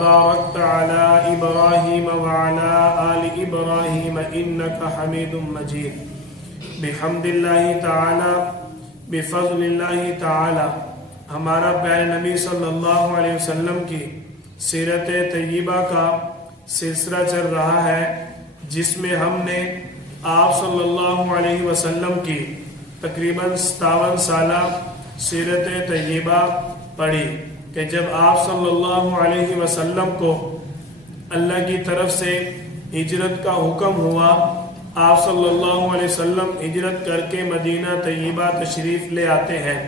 باركت على إبراهيم وعلى آل إبراهيم إنك حميد مجيد بحمد اللہ تعالی بفضل اللہ تعالی ہمارا پیارے نبی صلی اللہ علیہ وسلم کی سیرت طیبہ کا سلسلہ چل رہا ہے، جس میں ہم نے آپ صلی اللہ علیہ وسلم کی تقریباً 57 سالہ سیرت طیبہ پڑھی کہ جب آپ صلی اللہ علیہ وسلم کو اللہ کی طرف سے ہجرت کا حکم ہوا، آپ صلی اللہ علیہ وسلم ہجرت کر کے مدینہ طیبہ تشریف لے آتے ہیں۔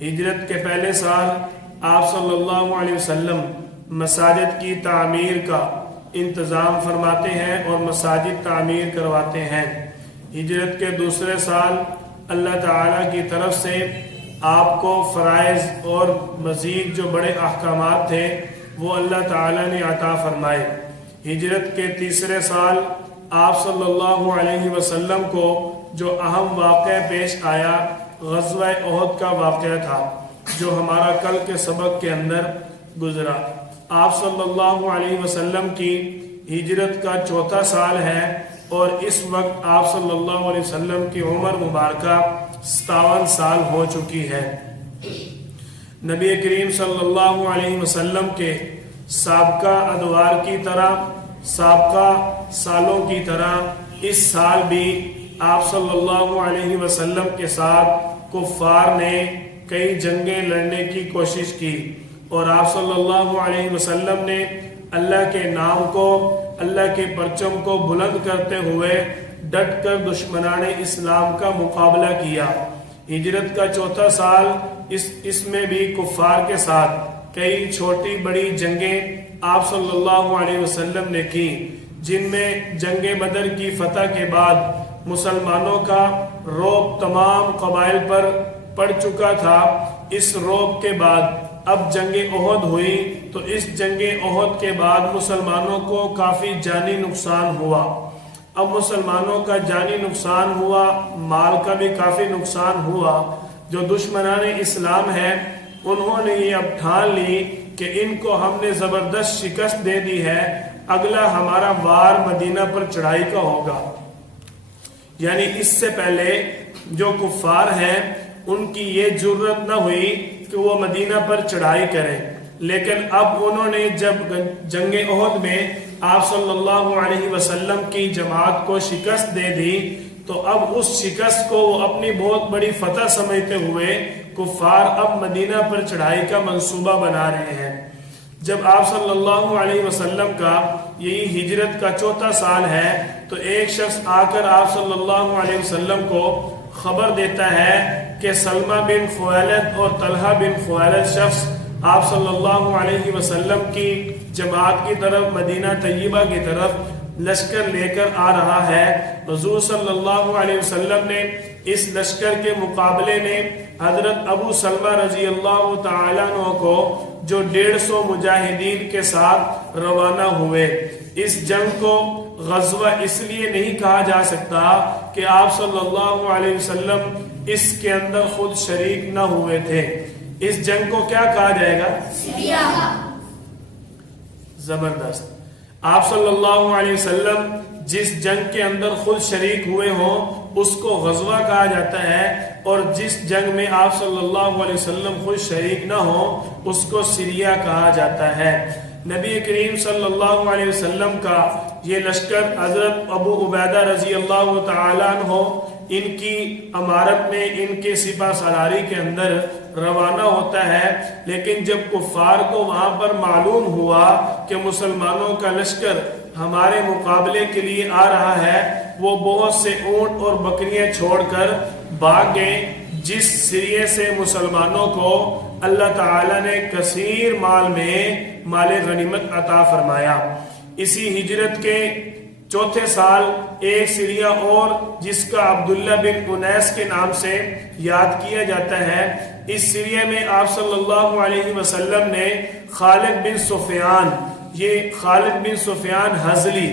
ہجرت کے پہلے سال آپ صلی اللہ علیہ وسلم مساجد کی تعمیر کا انتظام فرماتے ہیں اور مساجد تعمیر کرواتے ہیں۔ ہجرت کے دوسرے سال اللہ تعالیٰ کی طرف سے آپ کو فرائض اور مزید جو بڑے احکامات تھے وہ اللہ تعالیٰ نے عطا فرمائے۔ ہجرت کے تیسرے سال آپ صلی اللہ علیہ وسلم کو جو اہم واقعہ پیش آیا غزوہ احد کا واقعہ تھا، جو ہمارا کل کے سبق کے اندر گزرا۔ آپ صلی اللہ علیہ وسلم کی ہجرت کا چوتھا سال ہے اور اس وقت آپ صلی اللہ علیہ وسلم کی عمر مبارکہ 57 سال ہو چکی ہے۔ نبی کریم صلی اللہ علیہ وسلم کے سابقہ ادوار کی طرح، سابقہ سالوں کی طرح اس سال بھی آپ صلی اللہ علیہ وسلم کے ساتھ کفار نے کئی جنگیں لڑنے کی کوشش کی، اور آپ صلی اللہ علیہ وسلم نے اللہ کے نام کو، اللہ کے پرچم کو بلند کرتے ہوئے ڈٹ کر دشمنان اسلام کا مقابلہ کیا۔ ہجرت کا چوتھا سال اس میں بھی کفار کے ساتھ کئی چھوٹی بڑی جنگیں آپ صلی اللہ علیہ وسلم نے کی، جن میں جنگ بدر کی فتح کے بعد مسلمانوں کا رعب تمام قبائل پر پڑ چکا تھا۔ اس رعب کے بعد اب جنگ احد ہوئی، تو اس جنگ احد کے بعد مسلمانوں کو کافی جانی نقصان ہوا۔ اب مسلمانوں کا جانی نقصان ہوا، مال کا بھی کافی نقصان ہوا۔ جو دشمنان اسلام ہیں انہوں نے یہ اب ٹھان لی کہ ان کو ہم نے زبردست شکست دے دی ہے، اگلا ہمارا وار مدینہ پر چڑھائی کا ہوگا۔ یعنی اس سے پہلے جو کفار ہیں ان کی یہ جرت نہ ہوئی کہ وہ مدینہ پر چڑھائی کریں، لیکن اب انہوں نے جب جنگ احد میں آپ صلی اللہ علیہ وسلم کی جماعت کو شکست دے دی، تو اب اس شکست کو وہ اپنی بہت بڑی فتح سمجھتے ہوئے کفار اب مدینہ پر چڑھائی کا منصوبہ بنا رہے ہیں۔ جب آپ صلی اللہ علیہ وسلم کا یہی ہجرت کا چوتھا سال ہے، تو ایک شخص آ کر آپ صلی اللہ علیہ وسلم کو خبر دیتا ہے کہ سلمہ بن خویلد اور طلحہ بن خویلد شخص آپ صلی اللہ علیہ وسلم کی جماعت کی طرف، مدینہ طیبہ کی طرف لشکر لے کر آ رہا ہے۔ حضور صلی اللہ علیہ وسلم نے اس لشکر کے مقابلے میں حضرت ابو سلمہ رضی اللہ تعالیٰ عنہ کو جو 150 مجاہدین کے ساتھ روانہ ہوئے۔ اس جنگ کو غزوہ اس لیے نہیں کہا جا سکتا کہ آپ صلی اللہ علیہ وسلم اس کے اندر خود شریک نہ ہوئے تھے۔ اس جنگ کو کیا کہا جائے گا؟ زبردست۔ آپ صلی اللہ علیہ وسلم جس جنگ کے اندر خود شریک ہوئے ہوں اس کو غزوہ کہا جاتا ہے، اور جس جنگ میں آپ صلی اللہ علیہ وسلم خود شریک نہ ہوں اس کو سریہ کہا جاتا ہے۔ نبی کریم صلی اللہ علیہ وسلم کا یہ لشکر حضرت ابو عبیدہ رضی اللہ تعالیٰ عنہ ان کی امارت میں، ان کے سپہ سالاری کے اندر روانہ ہوتا ہے، لیکن جب کفار کو وہاں پر معلوم ہوا کہ مسلمانوں کا لشکر ہمارے مقابلے کے لیے آ رہا ہے، وہ بہت سے اونٹ اور بکریاں چھوڑ کر بھاگ گئے، جس ذریعے سے مسلمانوں کو اللہ تعالیٰ نے کثیر مال میں مال غنیمت عطا فرمایا۔ اسی ہجرت کے چوتھے سال ایک سریہ اور جس کا عبداللہ بن انیس کے نام سے یاد کیا جاتا ہے، اس سریہ میں آپ صلی اللہ علیہ وسلم نے خالد بن سفیان، یہ خالد بن سفیان ہزلی،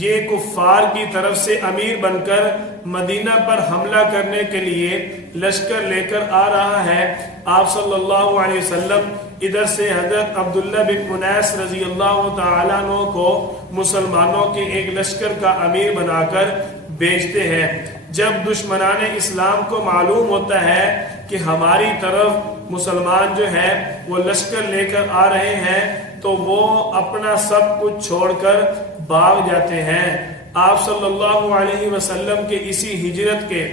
یہ کفار کی طرف سے امیر بن کر مدینہ پر حملہ کرنے کے لیے لشکر لے کر آ رہا ہے۔ آپ صلی اللہ علیہ وسلم ادھر سے حضرت عبداللہ بن انیس رضی اللہ تعالیٰ عنہ کو مسلمانوں کے ایک لشکر کا امیر بنا کر بھیجتے ہیں۔ جب دشمنان اسلام کو معلوم ہوتا ہے کہ ہماری طرف مسلمان جو ہے وہ لشکر لے کر آ رہے ہیں تو وہ اپنا سب کچھ چھوڑ کر بھاگ جاتے ہیں۔ آپ صلی اللہ علیہ وسلم کے اسی ہجرت کے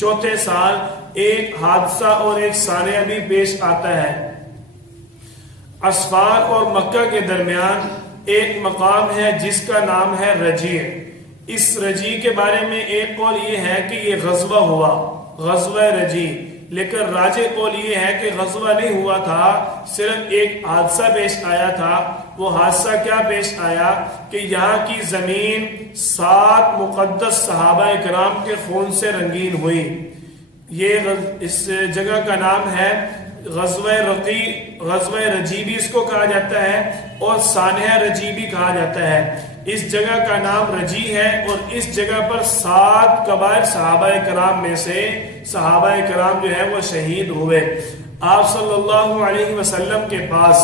چوتھے سال ایک حادثہ اور ایک سانحہ بھی پیش آتا ہے۔ اسفار اور مکہ کے درمیان ایک مقام ہے جس کا نام ہے رجیع۔ اس رجیع کے بارے میں ایک قول یہ ہے کہ یہ غزوہ ہوا، غزوہ رجیع، لیکن راجح قول یہ ہے کہ غزوہ نہیں ہوا تھا، صرف ایک حادثہ پیش آیا تھا۔ وہ حادثہ کیا پیش آیا کہ یہاں کی زمین 7 مقدس صحابہ کرام کے خون سے رنگین ہوئی۔ یہ اس جگہ کا نام ہے غزوہ رقیع، غزوہ رجیع بھی اس کو کہا جاتا ہے اور سانحہ رجیع بھی کہا جاتا ہے۔ اس جگہ کا نام رجیع ہے اور اس جگہ پر 7 کبائر صحابہ کرام میں سے صحابہ کرام جو ہے وہ شہید ہوئے۔ آپ صلی اللہ علیہ وسلم کے پاس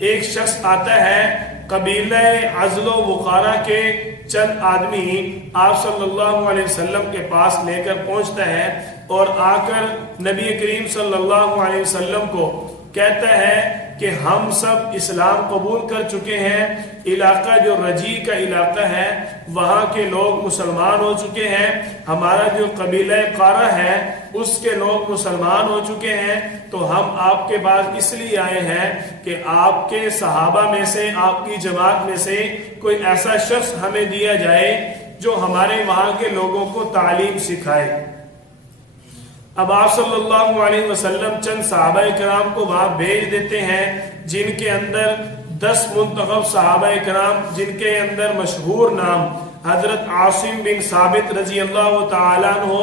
ایک شخص آتا ہے، قبیلہ عزل و وقارہ کے چند آدمی آپ صلی اللہ علیہ وسلم کے پاس لے کر پہنچتا ہے اور آ کر نبی کریم صلی اللہ علیہ وسلم کو کہتا ہے کہ ہم سب اسلام قبول کر چکے ہیں، علاقہ جو رجیع کا علاقہ ہے وہاں کے لوگ مسلمان ہو چکے ہیں، ہمارا جو قبیلہ قارہ ہے اس کے لوگ مسلمان ہو چکے ہیں، تو ہم آپ کے پاس اس لیے آئے ہیں کہ آپ کے صحابہ میں سے، آپ کی جماعت میں سے کوئی ایسا شخص ہمیں دیا جائے جو ہمارے وہاں کے لوگوں کو تعلیم سکھائے۔ اب آپ صلی اللہ علیہ وسلم چند صحابہ کرام کو وہاں بھیج دیتے ہیں، جن کے اندر 10 منتخب صحابہ کرام، جن کے اندر مشہور نام حضرت عاصم بن ثابت رضی اللہ تعالیٰ عنہ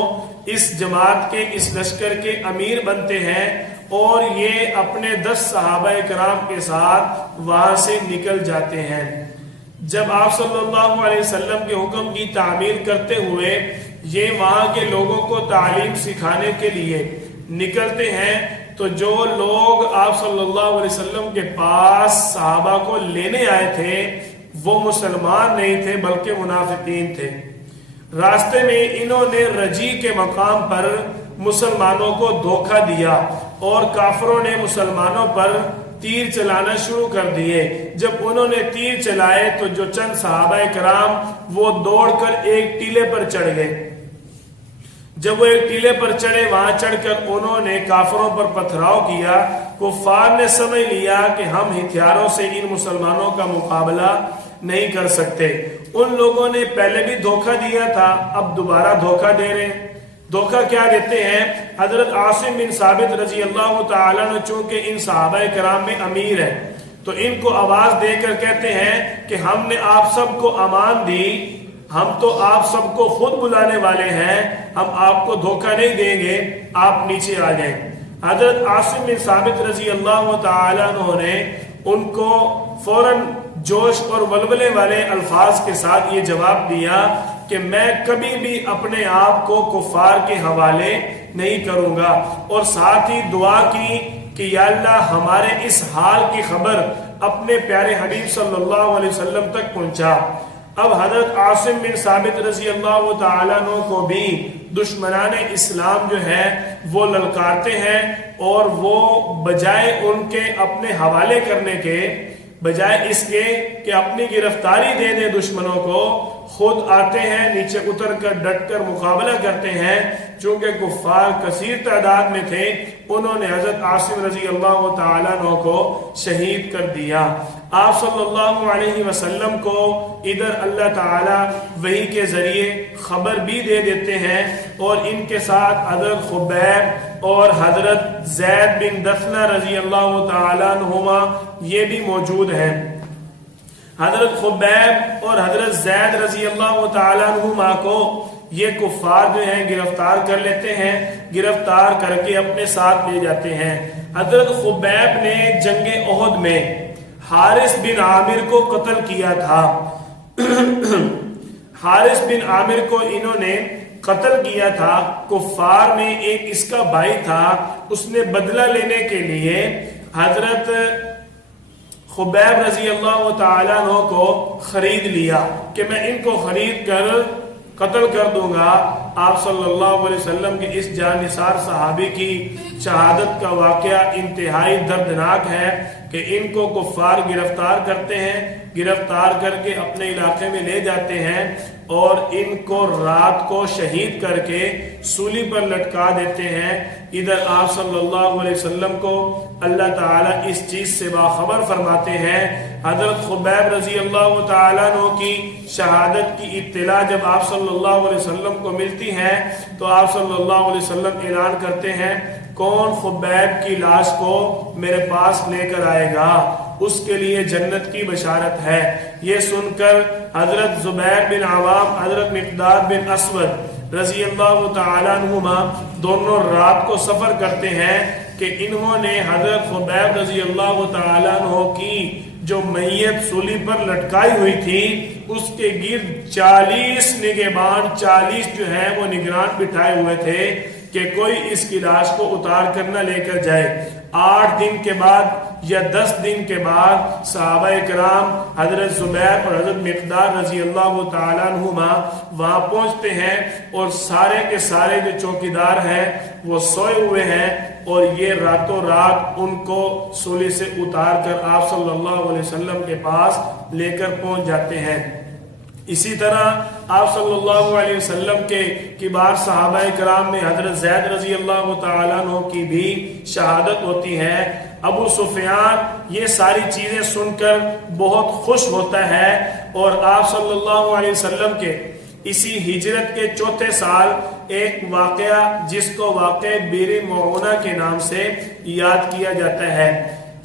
اس جماعت کے، اس لشکر کے امیر بنتے ہیں، اور یہ اپنے 10 صحابہ کرام کے ساتھ وہاں سے نکل جاتے ہیں۔ جب آپ صلی اللہ علیہ وسلم کے حکم کی تعمیل کرتے ہوئے یہ وہاں کے لوگوں کو تعلیم سکھانے کے لیے نکلتے ہیں، تو جو لوگ آپ صلی اللہ علیہ وسلم کے پاس صحابہ کو لینے آئے تھے وہ مسلمان نہیں تھے بلکہ منافقین تھے۔ راستے میں انہوں نے رجیع کے مقام پر مسلمانوں کو دھوکہ دیا اور کافروں نے مسلمانوں پر تیر چلانا شروع کر دیے۔ جب انہوں نے تیر چلائے تو جو چند صحابہ کرام وہ دوڑ کر ایک ٹیلے پر چڑھ گئے۔ جب وہ ایک ٹیلے پر چڑھے، وہاں چڑھ کر انہوں نے کافروں پر پتھراؤ کیا۔ کفار نے سمجھ لیا کہ ہم ہتھیاروں سے ان مسلمانوں کا مقابلہ نہیں کر سکتے۔ ان لوگوں نے پہلے بھی دھوکہ دیا تھا، اب دوبارہ دھوکہ دے رہے ہیں۔ دھوکہ کیا دیتے ہیں؟ حضرت عاصم بن ثابت رضی اللہ تعالیٰ عنہ چونکہ ان صحابہ کرام میں امیر ہے تو ان کو آواز دے کر کہتے ہیں کہ ہم نے آپ سب کو امان دی، ہم تو آپ سب کو خود بلانے والے ہیں، ہم آپ کو دھوکہ نہیں دیں گے، آپ نیچے آ جائیں۔ حضرت عاصم بن ثابت رضی اللہ تعالیٰ عنہ نے ان کو فوراً جوش اور ولولے والے الفاظ کے ساتھ یہ جواب دیا کہ میں کبھی بھی اپنے آپ کو کفار کے حوالے نہیں کروں گا، اور ساتھ ہی دعا کی کہ یا اللہ ہمارے اس حال کی خبر اپنے پیارے حبیب صلی اللہ علیہ وسلم تک پہنچا۔ اب حضرت عاصم بن ثابت رضی اللہ تعالیٰ عنہ کو بھی دشمنان اسلام جو ہے وہ للکارتے ہیں، اور وہ بجائے ان کے اپنے حوالے کرنے کے، بجائے اس کے کہ اپنی گرفتاری دے دیں دشمنوں کو، خود آتے ہیں، نیچے اتر کر ڈٹ کر مقابلہ کرتے ہیں۔ چونکہ کفار کثیر تعداد میں تھے، انہوں نے حضرت عاصم رضی اللہ تعالیٰ عنہ کو شہید کر دیا۔ آپ صلی اللہ علیہ وسلم کو ادھر اللہ تعالیٰ وحی کے ذریعے خبر بھی دے دیتے ہیں، اور ان کے ساتھ حضرت خبیب اور حضرت زید بن دثنہ رضی اللہ تعالیٰ عنہما یہ بھی موجود ہیں۔ حضرت خبیب اور حضرت زید رضی اللہ تعالیٰ عنہما کو یہ کفار جو ہیں گرفتار کر لیتے ہیں، گرفتار کر کے اپنے ساتھ لے جاتے ہیں۔ حضرت خبیب نے جنگ احد میں حارث بن عامر کو قتل کیا تھا۔ حارث بن عامر کو انہوں نے قتل کیا تھا۔ کفار میں ایک اس کا بھائی تھا، اس نے بدلہ لینے کے لیے حضرت خبیب رضی اللہ تعالیٰ عنہ کو خرید لیا کہ میں ان کو خرید کر قتل کر دوں گا۔ آپ صلی اللہ علیہ وسلم کے اس جانثار صحابی کی شہادت کا واقعہ انتہائی دردناک ہے کہ ان کو کفار گرفتار کرتے ہیں، گرفتار کر کے اپنے علاقے میں لے جاتے ہیں اور ان کو رات کو شہید کر کے سولی پر لٹکا دیتے ہیں۔ ادھر آپ صلی اللہ علیہ وسلم کو اللہ تعالیٰ اس چیز سے باخبر فرماتے ہیں۔ حضرت خبیب رضی اللہ تعالیٰ عنہ کی شہادت کی اطلاع جب آپ صلی اللہ علیہ وسلم کو ملتی ہے تو آپ صلی اللہ علیہ وسلم اعلان کرتے ہیں کون خبیب کی لاش کو میرے پاس لے کر آئے گا، اس کے لیے جنت کی بشارت ہے۔ یہ سن کر حضرت زبیر بن عوام، حضرت مقداد بن اسود رضی اللہ تعالیٰ عنہما دونوں رات کو سفر کرتے ہیں کہ انہوں نے حضرت خبیب رضی اللہ تعالیٰ عنہ کی جو میت سولی پر لٹکائی ہوئی تھی اس کے گرد 40 نگہبان، 40 جو ہیں وہ نگران بٹھائے ہوئے تھے کہ کوئی اس کی لاش کو اتار کر نہ لے کر جائے۔ 8 دن کے بعد یا 10 دن کے بعد صحابہ کرام حضرت زبیر اور حضرت مقداد رضی اللہ تعالیٰ عنہما وہاں پہنچتے ہیں اور سارے کے سارے جو چوکیدار ہیں وہ سوئے ہوئے ہیں اور یہ راتوں رات ان کو سولی سے اتار کر آپ صلی اللہ علیہ وسلم کے پاس لے کر پہنچ جاتے ہیں۔ اسی طرح آپ صلی اللہ علیہ وسلم کے کبار صحابہ کرام میں حضرت زید رضی اللہ تعالیٰ عنہ کی بھی شہادت ہوتی ہے۔ ابو سفیان یہ ساری چیزیں سن کر بہت خوش ہوتا ہے اور آپ صلی اللہ علیہ وسلم کے اسی ہجرت کے 4تھے سال ایک واقعہ جس کو واقع بیر معونہ کے نام سے یاد کیا جاتا ہے۔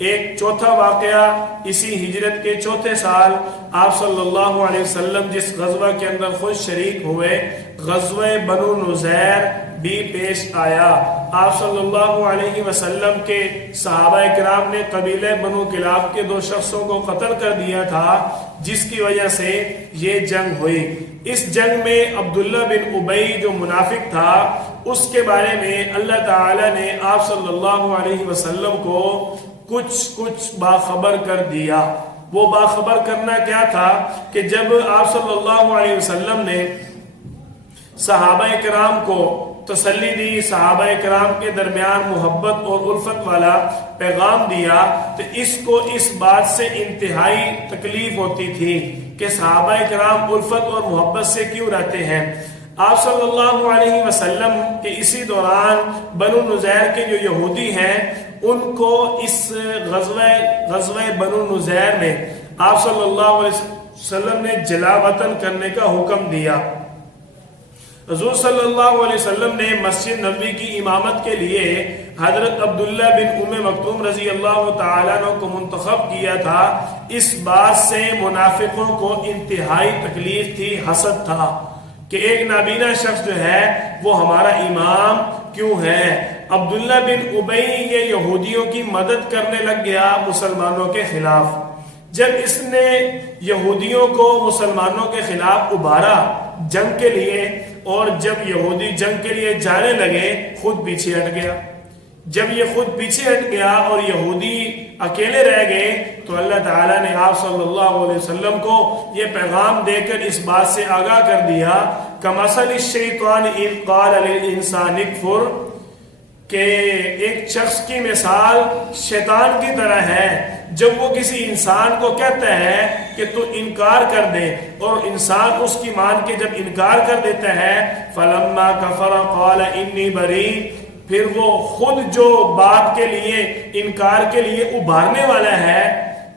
ایک چوتھا واقعہ اسی ہجرت کے 4تھے سال آپ صلی اللہ علیہ وسلم جس غزوہ کے اندر خود شریک ہوئے، غزوہ بنو نذیر بھی پیش آیا۔ آپ صلی اللہ علیہ وسلم کے صحابہ کرام نے قبیلہ بنو کلاب کے 2 شخصوں کو قتل کر دیا تھا جس کی وجہ سے یہ جنگ ہوئی۔ اس جنگ میں عبداللہ بن ابی جو منافق تھا اس کے بارے میں اللہ تعالیٰ نے آپ صلی اللہ علیہ وسلم کو کچھ باخبر کر دیا۔ وہ باخبر کرنا کیا تھا کہ جب آپ صلی اللہ علیہ وسلم نے صحابہ کرام کو تسلی دی، صحابہ کرام کے درمیان محبت اور الفت والا پیغام دیا تو اس کو اس بات سے انتہائی تکلیف ہوتی تھی کہ صحابہ کرام الفت اور محبت سے کیوں رہتے ہیں۔ آپ صلی اللہ علیہ وسلم کے اسی دوران بنو نذیر کے جو یہودی ہیں ان کو اس غزوہ بنو نذیر میں آپ صلی اللہ علیہ وسلم نے جلا وطن کرنے کا حکم دیا۔ حضور صلی اللہ علیہ وسلم نے مسجد نبوی کی امامت کے لیے حضرت عبداللہ بن مکتوم رضی اللہ تعالیٰ عنہ کو منتخب کیا تھا۔ اس بات سے منافقوں کو انتہائی تکلیف تھی، حسد تھا کہ ایک نابینا شخص جو ہے وہ ہمارا امام کیوں ہے۔ عبداللہ بن ابی یہ یہودیوں کی مدد کرنے لگ گیا مسلمانوں کے خلاف۔ جب اس نے یہودیوں کو مسلمانوں کے خلاف ابھارا جنگ کے لیے اور جب یہودی جنگ کے لیے جانے لگے خود پیچھے ہٹ گیا۔ جب یہ خود پیچھے ہٹ گیا اور یہودی اکیلے رہ گئے تو اللہ تعالیٰ نے آپ صلی اللہ علیہ وسلم کو یہ پیغام دے کر اس بات سے آگاہ کر دیا کمثل الشیطان اذ قال للانسان اکفر، کہ ایک شخص کی مثال شیطان کی طرح ہے جب وہ کسی انسان کو کہتا ہے کہ تو انکار کر دے اور انسان اس کی مان کے جب انکار کر دیتا ہے فلما کفر قال انی بری، پھر وہ خود جو بات کے لیے انکار کے لیے ابھارنے والا ہے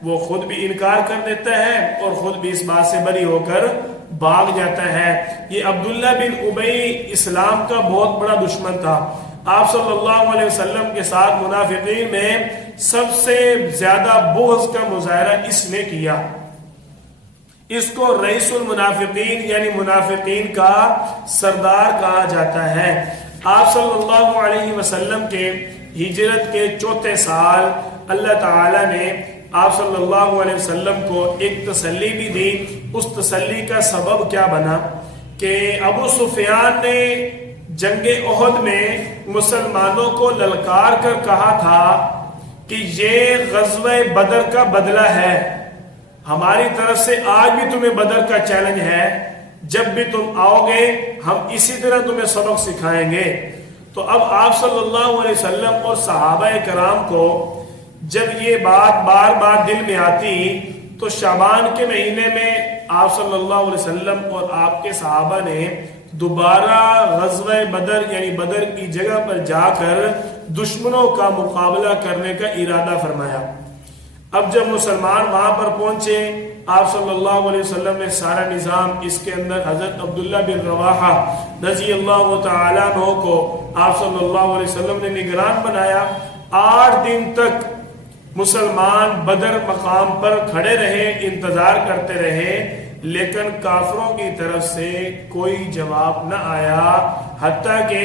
وہ خود بھی انکار کر دیتا ہے اور خود بھی اس بات سے بری ہو کر بھاگ جاتا ہے۔ یہ عبداللہ بن ابی اسلام کا بہت بڑا دشمن تھا۔ آپ صلی اللہ علیہ وسلم کے ساتھ منافقین میں سب سے زیادہ بغض کا مظاہرہ اس نے کیا۔ اس کو رئیس المنافقین یعنی منافقین کا سردار کہا جاتا ہے۔ آپ صلی اللہ علیہ وسلم کے ہجرت کے 4تھے سال اللہ تعالیٰ نے آپ صلی اللہ علیہ وسلم کو ایک تسلی بھی دی۔ اس تسلی کا سبب کیا بنا کہ ابو سفیان نے جنگ احد میں مسلمانوں کو للکار کر کہا تھا کہ یہ غزوہ بدر کا بدلہ ہے، ہماری طرف سے آج بھی تمہیں بدر کا چیلنج ہے، جب بھی تم آؤ گے ہم اسی طرح تمہیں سبق سکھائیں گے۔ تو اب آپ صلی اللہ علیہ وسلم اور صحابہ کرام کو جب یہ بات بار بار دل میں آتی تو شعبان کے مہینے میں آپ صلی اللہ علیہ وسلم اور آپ کے صحابہ نے دوبارہ غزوہ بدر یعنی بدر کی جگہ پر جا کر دشمنوں کا مقابلہ کرنے کا ارادہ فرمایا۔ اب جب مسلمان وہاں پر پہنچے، آپ صلی اللہ علیہ وسلم نے سارا نظام، اس کے اندر حضرت عبداللہ بن رواحہ رضی اللہ تعالیٰ عنہ کو آپ صلی اللہ علیہ وسلم نے نگران بنایا۔ 8 دن تک مسلمان بدر مقام پر کھڑے رہے، انتظار کرتے رہے، لیکن کافروں کی طرف سے کوئی جواب نہ آیا، حتیٰ کہ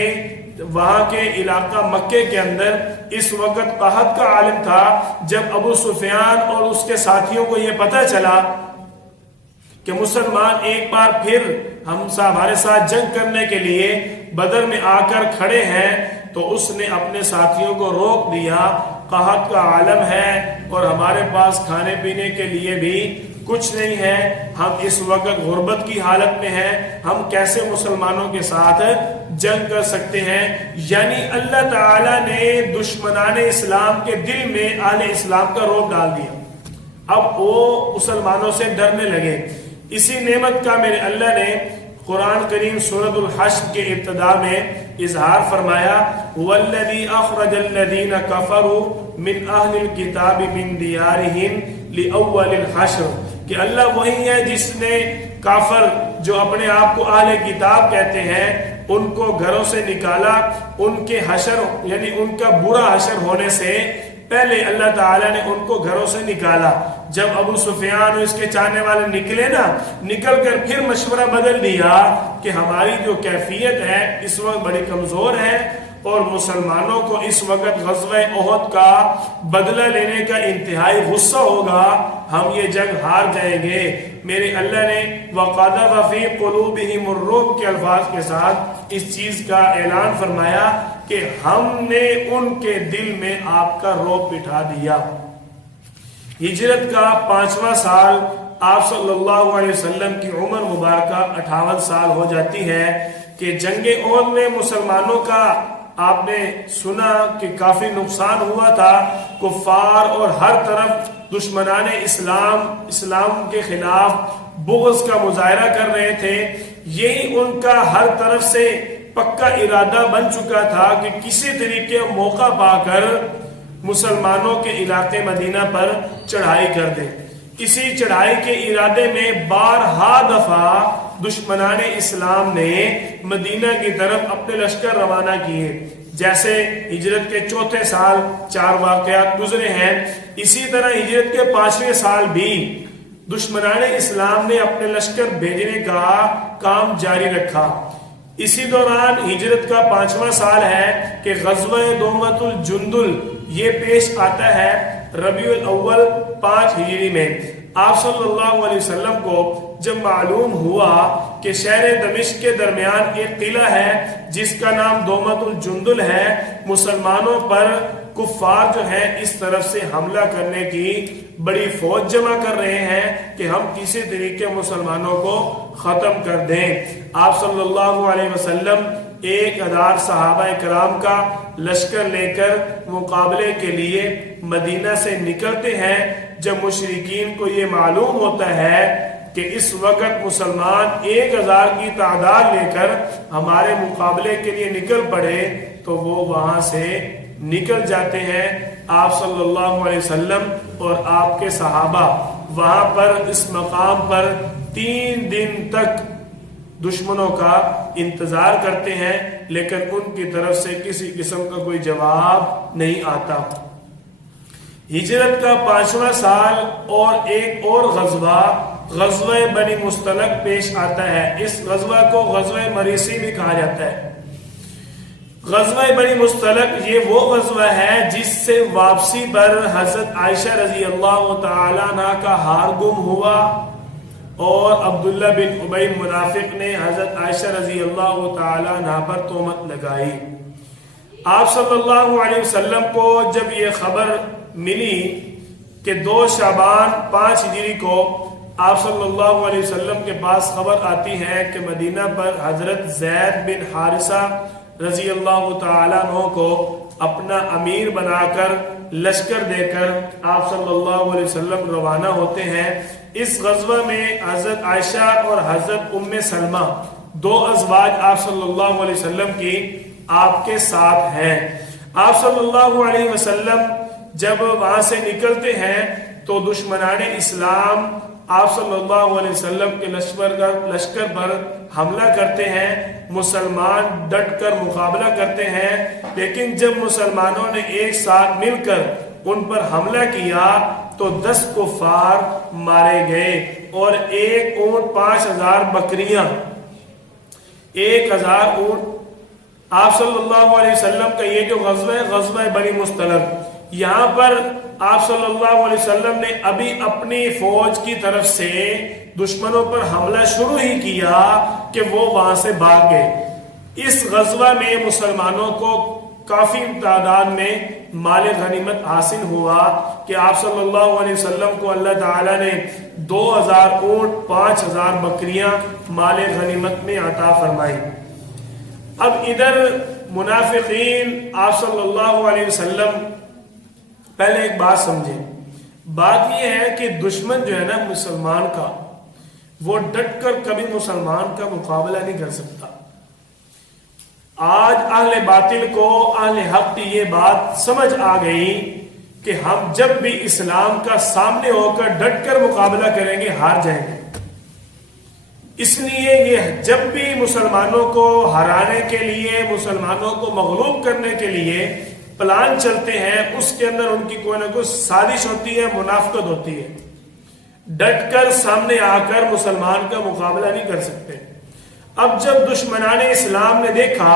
وہاں کے علاقہ مکے کے اندر اس وقت قحط کا عالم تھا۔ جب ابو سفیان اور اس کے ساتھیوں کو یہ پتہ چلا کہ مسلمان ایک بار پھر ہمارے ساتھ جنگ کرنے کے لیے بدر میں آ کر کھڑے ہیں، تو اس نے اپنے ساتھیوں کو روک دیا، قحط کا عالم ہے اور ہمارے پاس کھانے پینے کے لیے بھی کچھ نہیں ہے، ہم اس وقت غربت کی حالت میں ہیں، ہم کیسے مسلمانوں کے ساتھ جنگ کر سکتے ہیں؟ یعنی اللہ تعالیٰ نے دشمنان اسلام کے دل میں اہل اسلام کا رعب ڈال دیا۔ اب وہ مسلمانوں سے ڈرنے لگے۔ اسی نعمت کا میرے اللہ نے قرآن کریم سورۃ الحشر کے ابتدا میں اظہار فرمایا، وَالَّذِي أَخْرَجَ الَّذِينَ كَفَرُوا مِنْ أَهْلِ الْكِتَابِ مِنْ دِيَارِهِمْ لِأَوَّلِ الْحَشْرِ، کہ اللہ وہی ہے جس نے کافر جو اپنے آپ کو اہل کتاب کہتے ہیں ان کو گھروں سے نکالا، ان کے حشر یعنی ان کا برا حشر ہونے سے پہلے اللہ تعالیٰ نے ان کو گھروں سے نکالا۔ جب ابو سفیان اور اس کے چاہنے والے نکلے نا، نکل کر پھر مشورہ بدل دیا کہ ہماری جو کیفیت ہے اس وقت بڑی کمزور ہے اور مسلمانوں کو اس وقت غزوہ احد کا بدلہ لینے کا انتہائی غصہ ہوگا، ہم یہ جنگ ہار جائیں گے۔ میرے اللہ نے وَقَذَفَ فِي قُلُوبِهِمُ الرُّعْبَ کے الفاظ کے ساتھ اس چیز کا اعلان فرمایا کہ ہم نے ان کے دل میں آپ کا رعب بٹھا دیا۔ ہجرت کا 5واں سال آپ صلی اللہ علیہ وسلم کی عمر مبارکہ 58 سال ہو جاتی ہے کہ جنگ احد میں مسلمانوں کا آپ نے سنا کہ کافی نقصان ہوا تھا۔ کفار اور ہر طرف دشمنان اسلام کے خلاف بغض کا مظاہرہ کر رہے تھے۔ یہی ان کا ہر طرف سے پکا ارادہ بن چکا تھا کہ کسی طریقے موقع پا کر مسلمانوں کے علاقے مدینہ پر چڑھائی کر دیں۔ اسی چڑھائی کے ارادے میں بارہا دفعہ دشمنان اسلام نے مدینہ کی طرف اپنے لشکر روانہ کیے۔ جیسے ہجرت کے 4تھے سال 4 واقعات گزرے ہیں، اسی طرح ہجرت کے 5ویں سال بھی دشمنان اسلام نے اپنے لشکر بھیجنے کا کام جاری رکھا۔ اسی دوران ہجرت کا 5واں سال ہے کہ غزوہ دومۃ الجندل یہ پیش آتا ہے ربیع الاول 5 ہجری میں۔ آپ صلی اللہ علیہ وسلم کو جب معلوم ہوا کہ شہر دمشق کے درمیان ایک قلعہ ہے جس کا نام دومۃ الجندل ہے، مسلمانوں پر کفار جو ہیں اس طرف سے حملہ کرنے کی بڑی فوج جمع کر رہے ہیں کہ ہم کسی طریقے مسلمانوں کو ختم کر دیں۔ آپ صلی اللہ علیہ وسلم 1000 صحابہ کرام کا لشکر لے کر مقابلے کے لیے مدینہ سے نکلتے ہیں۔ جب مشرکین کو یہ معلوم ہوتا ہے کہ اس وقت مسلمان 1000 کی تعداد لے کر ہمارے مقابلے کے لیے نکل پڑے تو وہ وہاں سے نکل جاتے ہیں۔ آپ صلی اللہ علیہ وسلم اور آپ کے صحابہ وہاں پر اس مقام پر 3 دن تک دشمنوں کا انتظار کرتے ہیں، لیکن ان کی طرف سے کسی قسم کا کوئی جواب نہیں آتا۔ ہجرت کا 5واں سال اور ایک اور غزوہ بنی مستلق پیش آتا ہے۔ اس غزوہ کو غزوہ مریسی بھی کہا جاتا ہے۔ غزوہ بنی مستلق یہ وہ غزوہ ہے جس سے واپسی پر حضرت عائشہ رضی اللہ تعالیٰ عنہ کا ہار گم ہوا اور عبداللہ بن ابی منافق نے حضرت عائشہ رضی اللہ تعالیٰ عنہ پر تہمت لگائی۔ آپ صلی اللہ علیہ وسلم کو جب یہ خبر ملی کہ 2 شعبان 5 ہجری کو آپ صلی اللہ علیہ وسلم کے پاس خبر آتی ہے کہ مدینہ پر حضرت زید بن حارثہ رضی اللہ تعالیٰ عنہ کو اپنا امیر بنا کر لشکر دے کر آپ صلی اللہ علیہ وسلم روانہ ہوتے ہیں۔ اس غزوہ میں حضرت عائشہ اور حضرت ام سلمہ 2 ازواج آپ صلی اللہ علیہ وسلم کی آپ کے ساتھ ہیں۔ آپ صلی اللہ علیہ وسلم جب وہاں سے نکلتے ہیں تو دشمنان اسلام آپ صلی اللہ علیہ وسلم کے لشکر پر حملہ کرتے ہیں، مسلمان ڈٹ کر مقابلہ کرتے ہیں، لیکن جب مسلمانوں نے ایک ساتھ مل کر ان پر حملہ کیا تو 10 کفار مارے گئے اور 1 اونٹ 5000 بکریاں 1000 اونٹ۔ آپ صلی اللہ علیہ وسلم کا یہ جو غزوہ ہے غزوہ بنی مصطلق، یہاں پر آپ صلی اللہ علیہ وسلم نے ابھی اپنی فوج کی طرف سے دشمنوں پر حملہ شروع ہی کیا کہ وہ وہاں سے بھاگ گئے۔ اس غزوہ میں مسلمانوں کو کافی تعداد میں مال غنیمت حاصل ہوا کہ آپ صلی اللہ علیہ وسلم کو اللہ تعالیٰ نے 2000 اونٹ 5000 بکریاں مال غنیمت میں عطا فرمائی۔ اب ادھر منافقین آپ صلی اللہ علیہ وسلم، پہلے ایک بات سمجھیں، بات یہ ہے کہ دشمن جو ہے نا مسلمان کا، وہ ڈٹ کر کبھی مسلمان کا مقابلہ نہیں کر سکتا۔ آج اہل باطل کو اہل حق کی یہ بات سمجھ آ گئی کہ ہم جب بھی اسلام کا سامنے ہو کر ڈٹ کر مقابلہ کریں گے ہار جائیں گے، اس لیے یہ جب بھی مسلمانوں کو ہرانے کے لیے، مسلمانوں کو مغلوب کرنے کے لیے پلان چلتے ہیں، اس کے اندر ان کی کوئی نہ کوئی سازش ہوتی ہے، منافقت ہوتی ہے۔ ڈٹ کر سامنے آ کر مسلمان کا مقابلہ نہیں کر سکتے۔ اب جب دشمنان اسلام نے دیکھا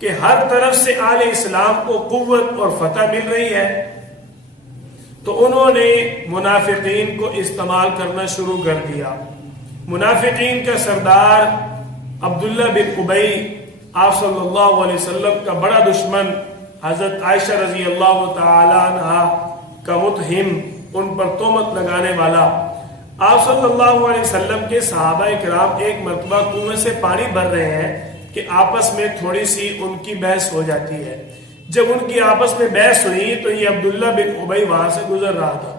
کہ ہر طرف سے آل اسلام کو قوت اور فتح مل رہی ہے تو انہوں نے منافقین کو استعمال کرنا شروع کر دیا۔ منافقین کا سردار عبداللہ بن ابی، آپ صلی اللہ علیہ وسلم کا بڑا دشمن، حضرت عائشہ رضی اللہ تعالی عنہ کا متہم، ان پر تہمت لگانے والا، آپ صلی اللہ علیہ وسلم کے صحابہ کرام ایک مرتبہ کنویں سے پانی بھر رہے ہیں کہ آپس میں تھوڑی سی ان کی بحث ہو جاتی ہے۔ جب ان کی آپس میں بحث ہوئی تو یہ عبداللہ بن ابی وہاں سے گزر رہا تھا۔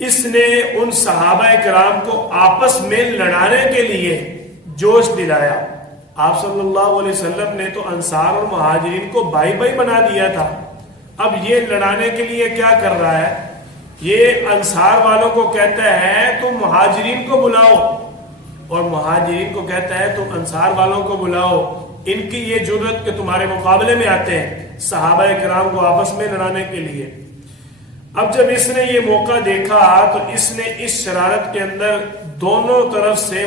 اس نے ان صحابہ کرام کو آپس میں لڑانے کے لیے جوش دلایا۔ آپ صلی اللہ علیہ وسلم نے تو انصار اور مہاجرین کو بھائی بھائی بنا دیا تھا، اب یہ لڑانے کے لیے کیا کر رہا ہے؟ یہ انصار والوں کو کہتا ہے تم مہاجرین کو بلاؤ، اور مہاجرین کو کہتا ہے تم انصار والوں کو بلاؤ، ان کی یہ جرت کہ تمہارے مقابلے میں آتے ہیں صحابہ کرام کو آپس میں لڑانے کے لیے۔ اب جب اس نے یہ موقع دیکھا تو اس نے اس شرارت کے اندر دونوں طرف سے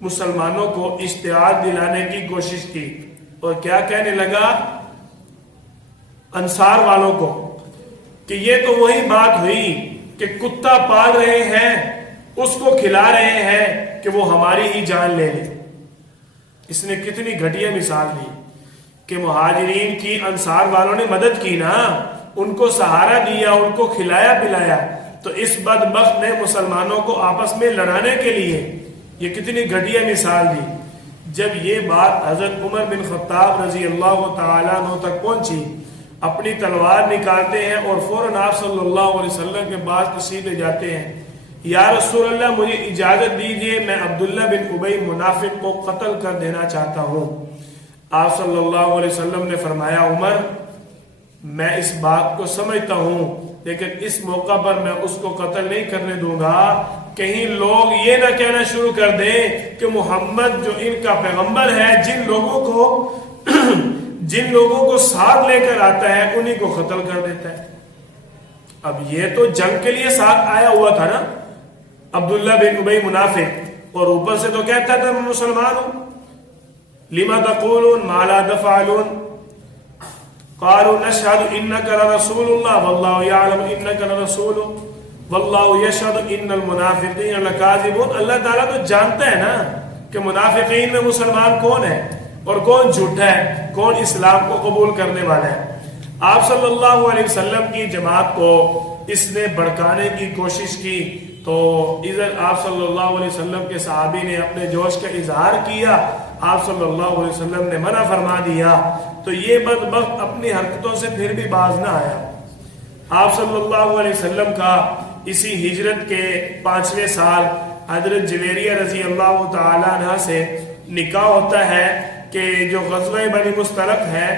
مسلمانوں کو اشتعال دلانے کی کوشش کی، اور کیا کہنے لگا انصار والوں کو کہ یہ تو وہی بات ہوئی کہ کتا پال رہے ہیں، اس کو کھلا رہے ہیں کہ وہ ہماری ہی جان لے لے۔ اس نے کتنی گھٹیا مثال دی کہ مہاجرین کی انصار والوں نے مدد کی نا، ان کو سہارا دیا، ان کو کھلایا پلایا، تو اس بدبخت نے مسلمانوں کو آپس میں لڑانے کے لیے یہ کتنی گھٹیا مثال دی۔ جب یہ بات حضرت عمر بن خطاب رضی اللہ تعالیٰ عنہ تک پہنچی، اپنی تلوار نکالتے ہیں اور فوراً آپ صلی اللہ علیہ وسلم کے پاس تشریف لے جاتے ہیں۔ یا رسول اللہ مجھے اجازت دیجئے، میں عبداللہ بن ابی منافق کو قتل کر دینا چاہتا ہوں۔ آپ صلی اللہ علیہ وسلم نے فرمایا عمر میں اس بات کو سمجھتا ہوں، لیکن اس موقع پر میں اس کو قتل نہیں کرنے دوں گا، کہیں لوگ یہ نہ کہنا شروع کر دیں کہ محمد جو ان کا پیغمبر ہے جن لوگوں کو ساتھ لے کر آتا ہے انہی کو قتل کر دیتا ہے۔ اب یہ تو جنگ کے لیے ساتھ آیا ہوا تھا نا عبداللہ بن ابی منافق، اور اوپر سے تو کہتا تھا میں مسلمان ہوں۔ لما تقولون ما لا تفعلون قالوا نشهد انك لرسول الله والله يعلم انك لرسول والله يشهد ان المنافقين لكاذبون۔ اللہ تعالیٰ تو جانتا ہے نا کہ منافقین میں مسلمان کون ہے اور کون جھوٹا ہے، کون اسلام کو قبول کرنے والا ہے۔ آپ صلی اللہ علیہ وسلم کی جماعت کو اس نے بھڑکانے کی کوشش کی، تو ادھر آپ صلی اللہ علیہ وسلم کے صحابی نے اپنے جوش کا اظہار کیا، آپ صلی اللہ علیہ وسلم نے منع فرما دیا، تو یہ بدبخت اپنی حرکتوں سے پھر بھی باز نہ آیا۔ آپ صلی اللہ علیہ وسلم کا اسی ہجرت کے 5ویں سال حضرت جویریہ رضی اللہ تعالیٰ عنہ سے نکاح ہوتا ہے کہ جو غزوہ بنی مستلق ہے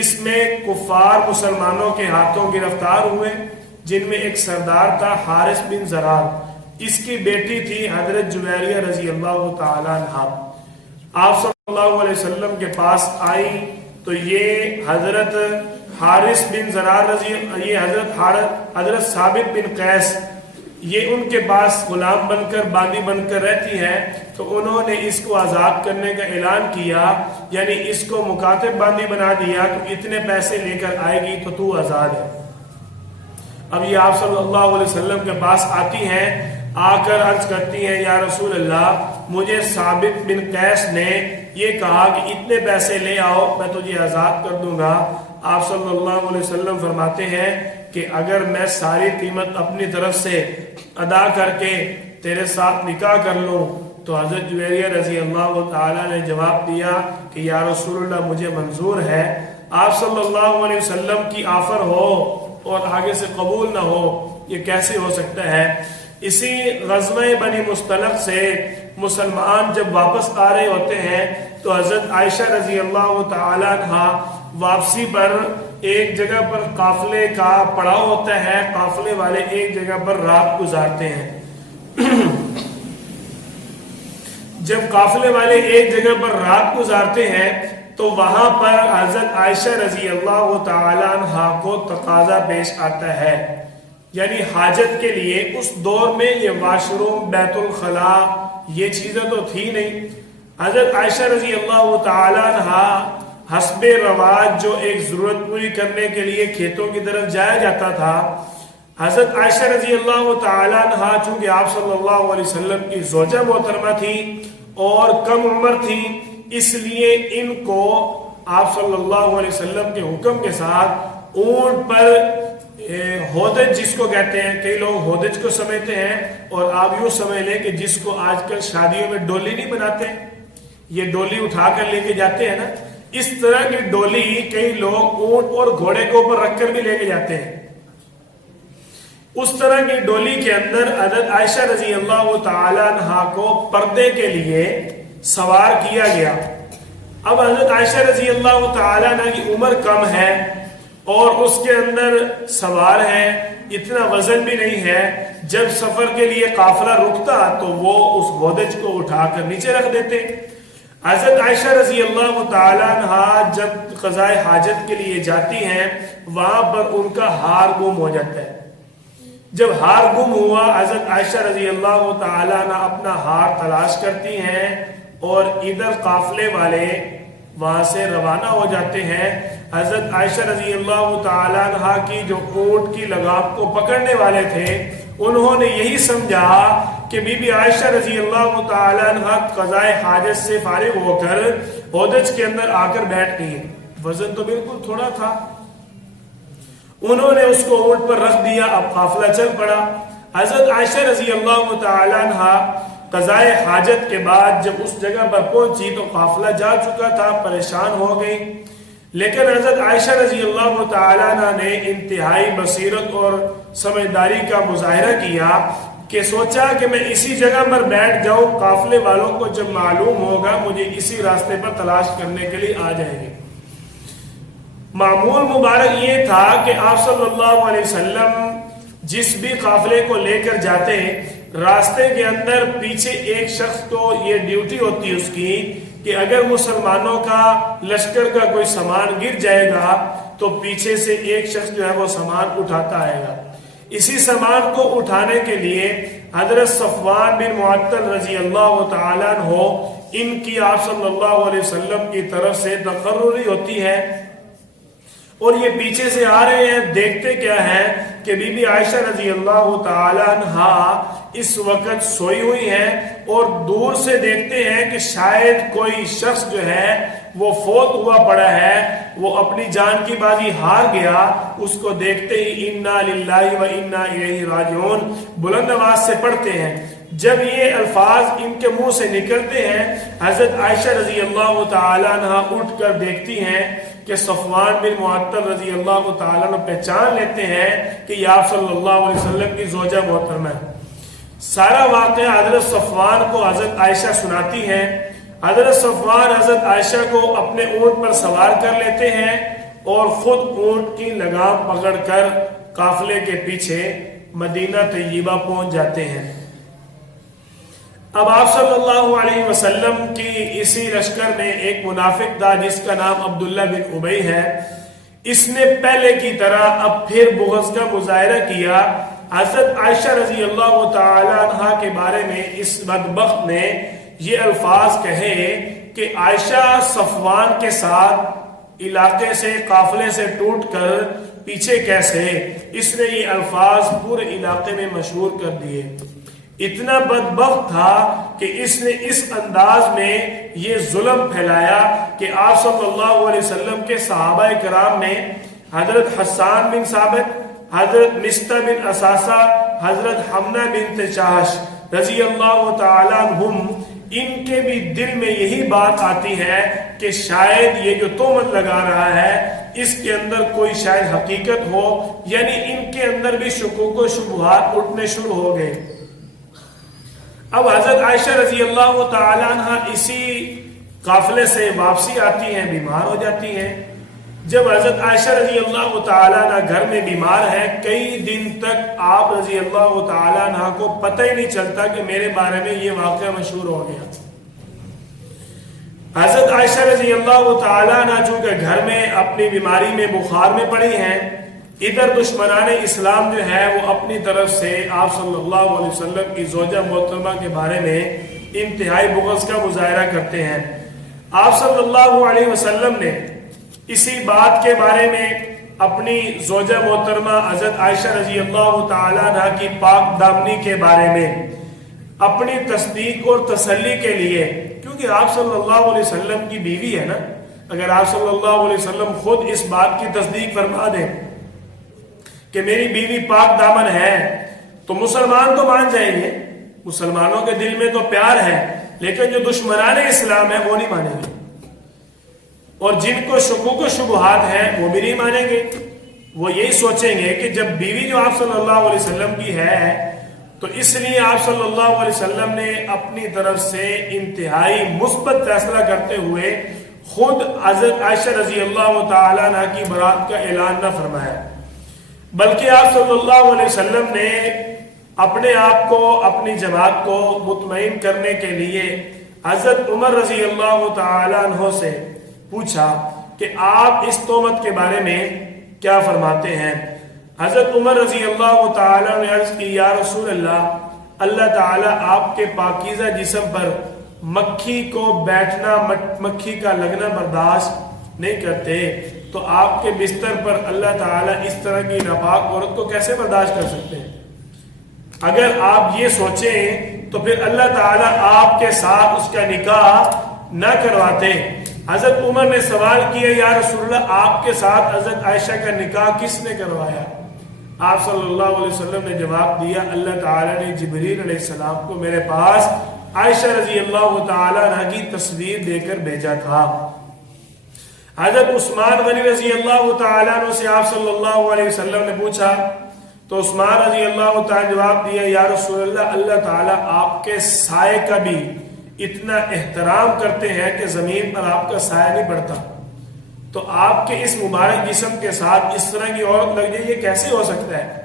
اس میں کفار مسلمانوں کے ہاتھوں گرفتار ہوئے، جن میں ایک سردار تھا حارث بن زرار، اس کی بیٹی تھی حضرت جویریہ رضی اللہ تعالیٰ عنہ۔ آپ صلی اللہ علیہ وسلم کے پاس آئی تو یہ حضرت حارث بن زرار یہ حضرت ثابت بن قیس یہ ان کے پاس غلام بن کر باندی بن کر رہتی ہے، تو انہوں نے اس کو آزاد کرنے کا اعلان کیا، یعنی اس کو مکاتب باندی بنا دیا کہ اتنے پیسے لے کر آئے گی تو تو آزاد ہے۔ اب یہ آپ صلی اللہ علیہ وسلم کے پاس آتی ہیں، آ کر عرض کرتی ہیں یا رسول اللہ مجھے ثابت بن قیس نے یہ کہا کہ اتنے پیسے لے آؤ میں تجھے آزاد کر دوں گا۔ آپ صلی اللہ علیہ وسلم فرماتے ہیں کہ اگر میں ساری قیمت اپنی طرف سے ادا کر کے تیرے ساتھ نکاح کر لوں، تو حضرت جویریہ رضی اللہ تعالیٰ نے جواب دیا کہ یا رسول اللہ مجھے منظور ہے۔ آپ صلی اللہ علیہ وسلم کی آفر ہو اور آگے سے قبول نہ ہو، یہ کیسے ہو سکتا ہے؟ اسی غزوہ بنی مستلق سے مسلمان جب واپس آ رہے ہوتے ہیں تو حضرت عائشہ رضی اللہ تعالیٰ عنہ واپسی پر ایک جگہ پر قافلے کا پڑاؤ ہوتا ہے، قافلے والے ایک جگہ پر رات گزارتے ہیں۔ جب قافلے والے ایک جگہ پر رات گزارتے ہیں تو وہاں پر حضرت عائشہ رضی اللہ تعالیٰ عنہ کو تقاضا پیش آتا ہے، یعنی حاجت کے لیے۔ اس دور میں یہ واش روم، بیت الخلا یہ چیزیں تو تھی نہیں۔ حضرت عائشہ رضی اللہ تعالیٰ عنہ حسب رواج جو ایک ضرورت پوری کرنے کے لیے کھیتوں کی طرف جایا جاتا تھا، حضرت عائشہ رضی اللہ تعالیٰ عنہ چونکہ آپ صلی اللہ علیہ وسلم کی زوجہ محترمہ تھی اور کم عمر تھی، اس لیے ان کو آپ صلی اللہ علیہ وسلم کے حکم کے ساتھ اونٹ پر ہودج جس کو کہتے ہیں، کئی لوگ ہودج کو سمجھتے ہیں، اور آپ یوں سمجھ لیں کہ جس کو آج کل شادیوں میں ڈولی نہیں بناتے، یہ ڈولی اٹھا کر لے کے جاتے ہیں نا، اس طرح کی ڈولی کئی لوگ اونٹ اور گھوڑے کے اوپر رکھ کر بھی لے کے جاتے ہیں۔ اس طرح کی ڈولی کے اندر حضرت عائشہ رضی اللہ تعالی عنہا کو پردے کے لیے سوار کیا گیا۔ اب حضرت عائشہ رضی اللہ تعالی عنہ کی عمر کم ہے اور اس کے اندر سوار ہے، اتنا وزن بھی نہیں ہے، جب سفر کے لیے قافلہ رکتا تو وہ اس ہودج کو اٹھا کر نیچے رکھ دیتے۔ حضرت عائشہ رضی اللہ تعالی عنہ جب قضاء حاجت کے لیے جاتی ہیں، وہاں پر ان کا ہار گم ہو جاتا ہے۔ جب ہار گم ہوا، حضرت عائشہ رضی اللہ تعالی عنہ اپنا ہار تلاش کرتی ہیں اور ادھر قافلے والے وہاں سے روانہ ہو جاتے ہیں۔ حضرت عائشہ رضی اللہ تعالی عنہ کی جو اونٹ کی لگام کو پکڑنے والے تھے، انہوں نے یہی سمجھا کہ بی بی عائشہ رضی اللہ تعالی عنہ قضاء حاجت سے فارغ ہو کر ہودج کے اندر آ کر بیٹھ گئی۔ وزن تو بالکل تھوڑا تھا، انہوں نے اس کو اونٹ پر رکھ دیا، اب قافلہ چل پڑا۔ حضرت عائشہ رضی اللہ تعالی عنہ قضاء حاجت کے بعد جب اس جگہ پر پہنچی تو قافلہ جا چکا تھا، پریشان ہو گئی، لیکن حضرت عائشہ رضی اللہ تعالی عنہ نے انتہائی بصیرت اور سمجھداری کا مظاہرہ کیا کہ سوچا کہ میں اسی جگہ پر بیٹھ جاؤں، قافلے والوں کو جب معلوم ہوگا مجھے اسی راستے پر تلاش کرنے کے لیے آ جائیں گے۔ معمول مبارک یہ تھا کہ آپ صلی اللہ علیہ وسلم جس بھی قافلے کو لے کر جاتے، راستے کے اندر پیچھے ایک شخص کو یہ ڈیوٹی ہوتی اس کی کہ اگر مسلمانوں کا لشکر کا کوئی سامان گر جائے گا تو پیچھے سے ایک شخص جو ہے وہ سامان اٹھاتا آئے گا۔ اسی سامان کو اٹھانے کے لیے حضرت صفوان بن معطل رضی اللہ تعالیٰ عنہ ان کی آپ صلی اللہ علیہ وسلم کی طرف سے تقرری ہوتی ہے، اور یہ پیچھے سے آ رہے ہیں۔ دیکھتے کیا ہے کہ بی بی عائشہ رضی اللہ تعالی عنہ اس وقت سوئی ہوئی ہیں، اور دور سے دیکھتے ہیں کہ شاید کوئی شخص جو ہے وہ فوت ہوا پڑا ہے، وہ اپنی جان کی بازی ہار گیا، اس کو دیکھتے ہی انا للہ و انا الیہ راجعون بلند آواز سے پڑھتے ہیں۔ جب یہ الفاظ ان کے منہ سے نکلتے ہیں، حضرت عائشہ رضی اللہ تعالی عنہ اٹھ کر دیکھتی ہیں کہ صفوان بن معطل رضی اللہ تعالیٰ عنہ پہچان لیتے ہیں کہ یہ آپ صلی اللہ علیہ وسلم کی زوجہ محترمہ ہے۔ سارا واقعہ حضرت صفوان کو حضرت عائشہ سناتی ہیں۔ حضرت صفوان حضرت عائشہ کو اپنے اونٹ پر سوار کر لیتے ہیں اور خود اونٹ کی لگام پکڑ کر قافلے کے پیچھے مدینہ طیبہ پہنچ جاتے ہیں۔ اب آپ صلی اللہ علیہ وسلم کی اسی لشکر میں ایک منافق تھا جس کا نام عبداللہ بن ابی ہے۔ اس نے پہلے کی طرح اب پھر بغض کا مظاہرہ کیا۔ حضرت عائشہ رضی اللہ تعالی عنہ کے بارے میں اس بدبخت نے یہ الفاظ کہے کہ عائشہ صفوان کے ساتھ علاقے سے قافلے سے ٹوٹ کر پیچھے کیسے، اس نے یہ الفاظ پورے علاقے میں مشہور کر دیے۔ اتنا بدبخت تھا کہ اس نے اس انداز میں یہ ظلم پھیلایا کہ آپ صلی اللہ علیہ وسلم کے صحابہ کرام نے حضرت حسان بن ثابت، حضرت مستہ بن اساسہ، حضرت حمنہ بنت جحش رضی اللہ تعالی عنہم، ان کے بھی دل میں یہی بات آتی ہے کہ شاید یہ جو تہمت لگا رہا ہے اس کے اندر کوئی شاید حقیقت ہو، یعنی ان کے اندر بھی شکوک و شبہات اٹھنے شروع ہو گئے۔ اب حضرت عائشہ رضی اللہ تعالی عنہ اسی قافلے سے واپسی آتی ہیں، بیمار ہو جاتی ہیں۔ جب حضرت عائشہ رضی اللہ تعالی عنہ گھر میں بیمار ہے، کئی دن تک آپ رضی اللہ تعالی عنہ کو پتہ ہی نہیں چلتا کہ میرے بارے میں یہ واقعہ مشہور ہو گیا۔ حضرت عائشہ رضی اللہ تعالی عنہ چونکہ گھر میں اپنی بیماری میں بخار میں پڑی ہیں، ادھر دشمنان اسلام جو ہے وہ اپنی طرف سے آپ صلی اللہ علیہ وسلم کی زوجہ محترمہ کے بارے میں انتہائی بغض کا مظاہرہ کرتے ہیں۔ آپ صلی اللہ علیہ وسلم نے اسی بات کے بارے میں اپنی زوجہ محترمہ حضرت عائشہ رضی اللہ تعالی عنہ کی پاک دامنی کے بارے میں اپنی تصدیق اور تسلی کے لیے، کیونکہ آپ صلی اللہ علیہ وسلم کی بیوی ہے نا، اگر آپ صلی اللہ علیہ وسلم خود اس بات کی تصدیق فرما دیں کہ میری بیوی پاک دامن ہے تو مسلمان تو مان جائیں گے، مسلمانوں کے دل میں تو پیار ہے، لیکن جو دشمنان اسلام ہیں وہ نہیں مانیں گے، اور جن کو شکوک و شبہات ہیں وہ بھی نہیں مانیں گے۔ وہ یہی سوچیں گے کہ جب بیوی جو آپ صلی اللہ علیہ وسلم کی ہے تو اس لیے آپ صلی اللہ علیہ وسلم نے اپنی طرف سے انتہائی مثبت فیصلہ کرتے ہوئے خود حضرت عائشہ رضی اللہ تعالی عنہ کی برات کا اعلان نہ فرمایا، بلکہ آپ صلی اللہ علیہ وسلم نے اپنے آپ کو، اپنی جماعت کو مطمئن کرنے کے لیے حضرت عمر رضی اللہ تعالی عنہ سے پوچھا کہ آپ اس تہمت کے بارے میں کیا فرماتے ہیں۔ حضرت عمر رضی اللہ تعالی عنہ نے عرض کی، یا رسول اللہ، اللہ تعالی آپ کے پاکیزہ جسم پر مکھی کو بیٹھنا، مکھی کا لگنا برداشت نہیں کرتے، تو آپ کے بستر پر اللہ تعالیٰ اس طرح کی ناپاک عورت کو کیسے برداشت کر سکتے ہیں؟ اگر آپ یہ سوچیں تو پھر اللہ تعالیٰ آپ کے ساتھ اس کا نکاح نہ کرواتے۔ حضرت عمر نے سوال کیا، یا رسول اللہ، آپ کے ساتھ حضرت عائشہ کا نکاح کس نے کروایا؟ آپ صلی اللہ علیہ وسلم نے جواب دیا، اللہ تعالیٰ نے جبریل علیہ السلام کو میرے پاس عائشہ رضی اللہ تعالیٰ عنہ کی تصویر دے کر بھیجا تھا۔ حضرت عثمان غنی رضی اللہ تعالیٰ عنہ سے آپ صلی اللہ علیہ وسلم نے پوچھا تو عثمان رضی اللہ تعالیٰ جواب دیا، یا رسول اللہ، اللہ تعالیٰ آپ کے سائے کا بھی اتنا احترام کرتے ہیں کہ زمین پر آپ کا سایہ نہیں پڑتا، تو آپ کے اس مبارک جسم کے ساتھ اس طرح کی عورت لگ جائے، یہ کیسے ہو سکتا ہے؟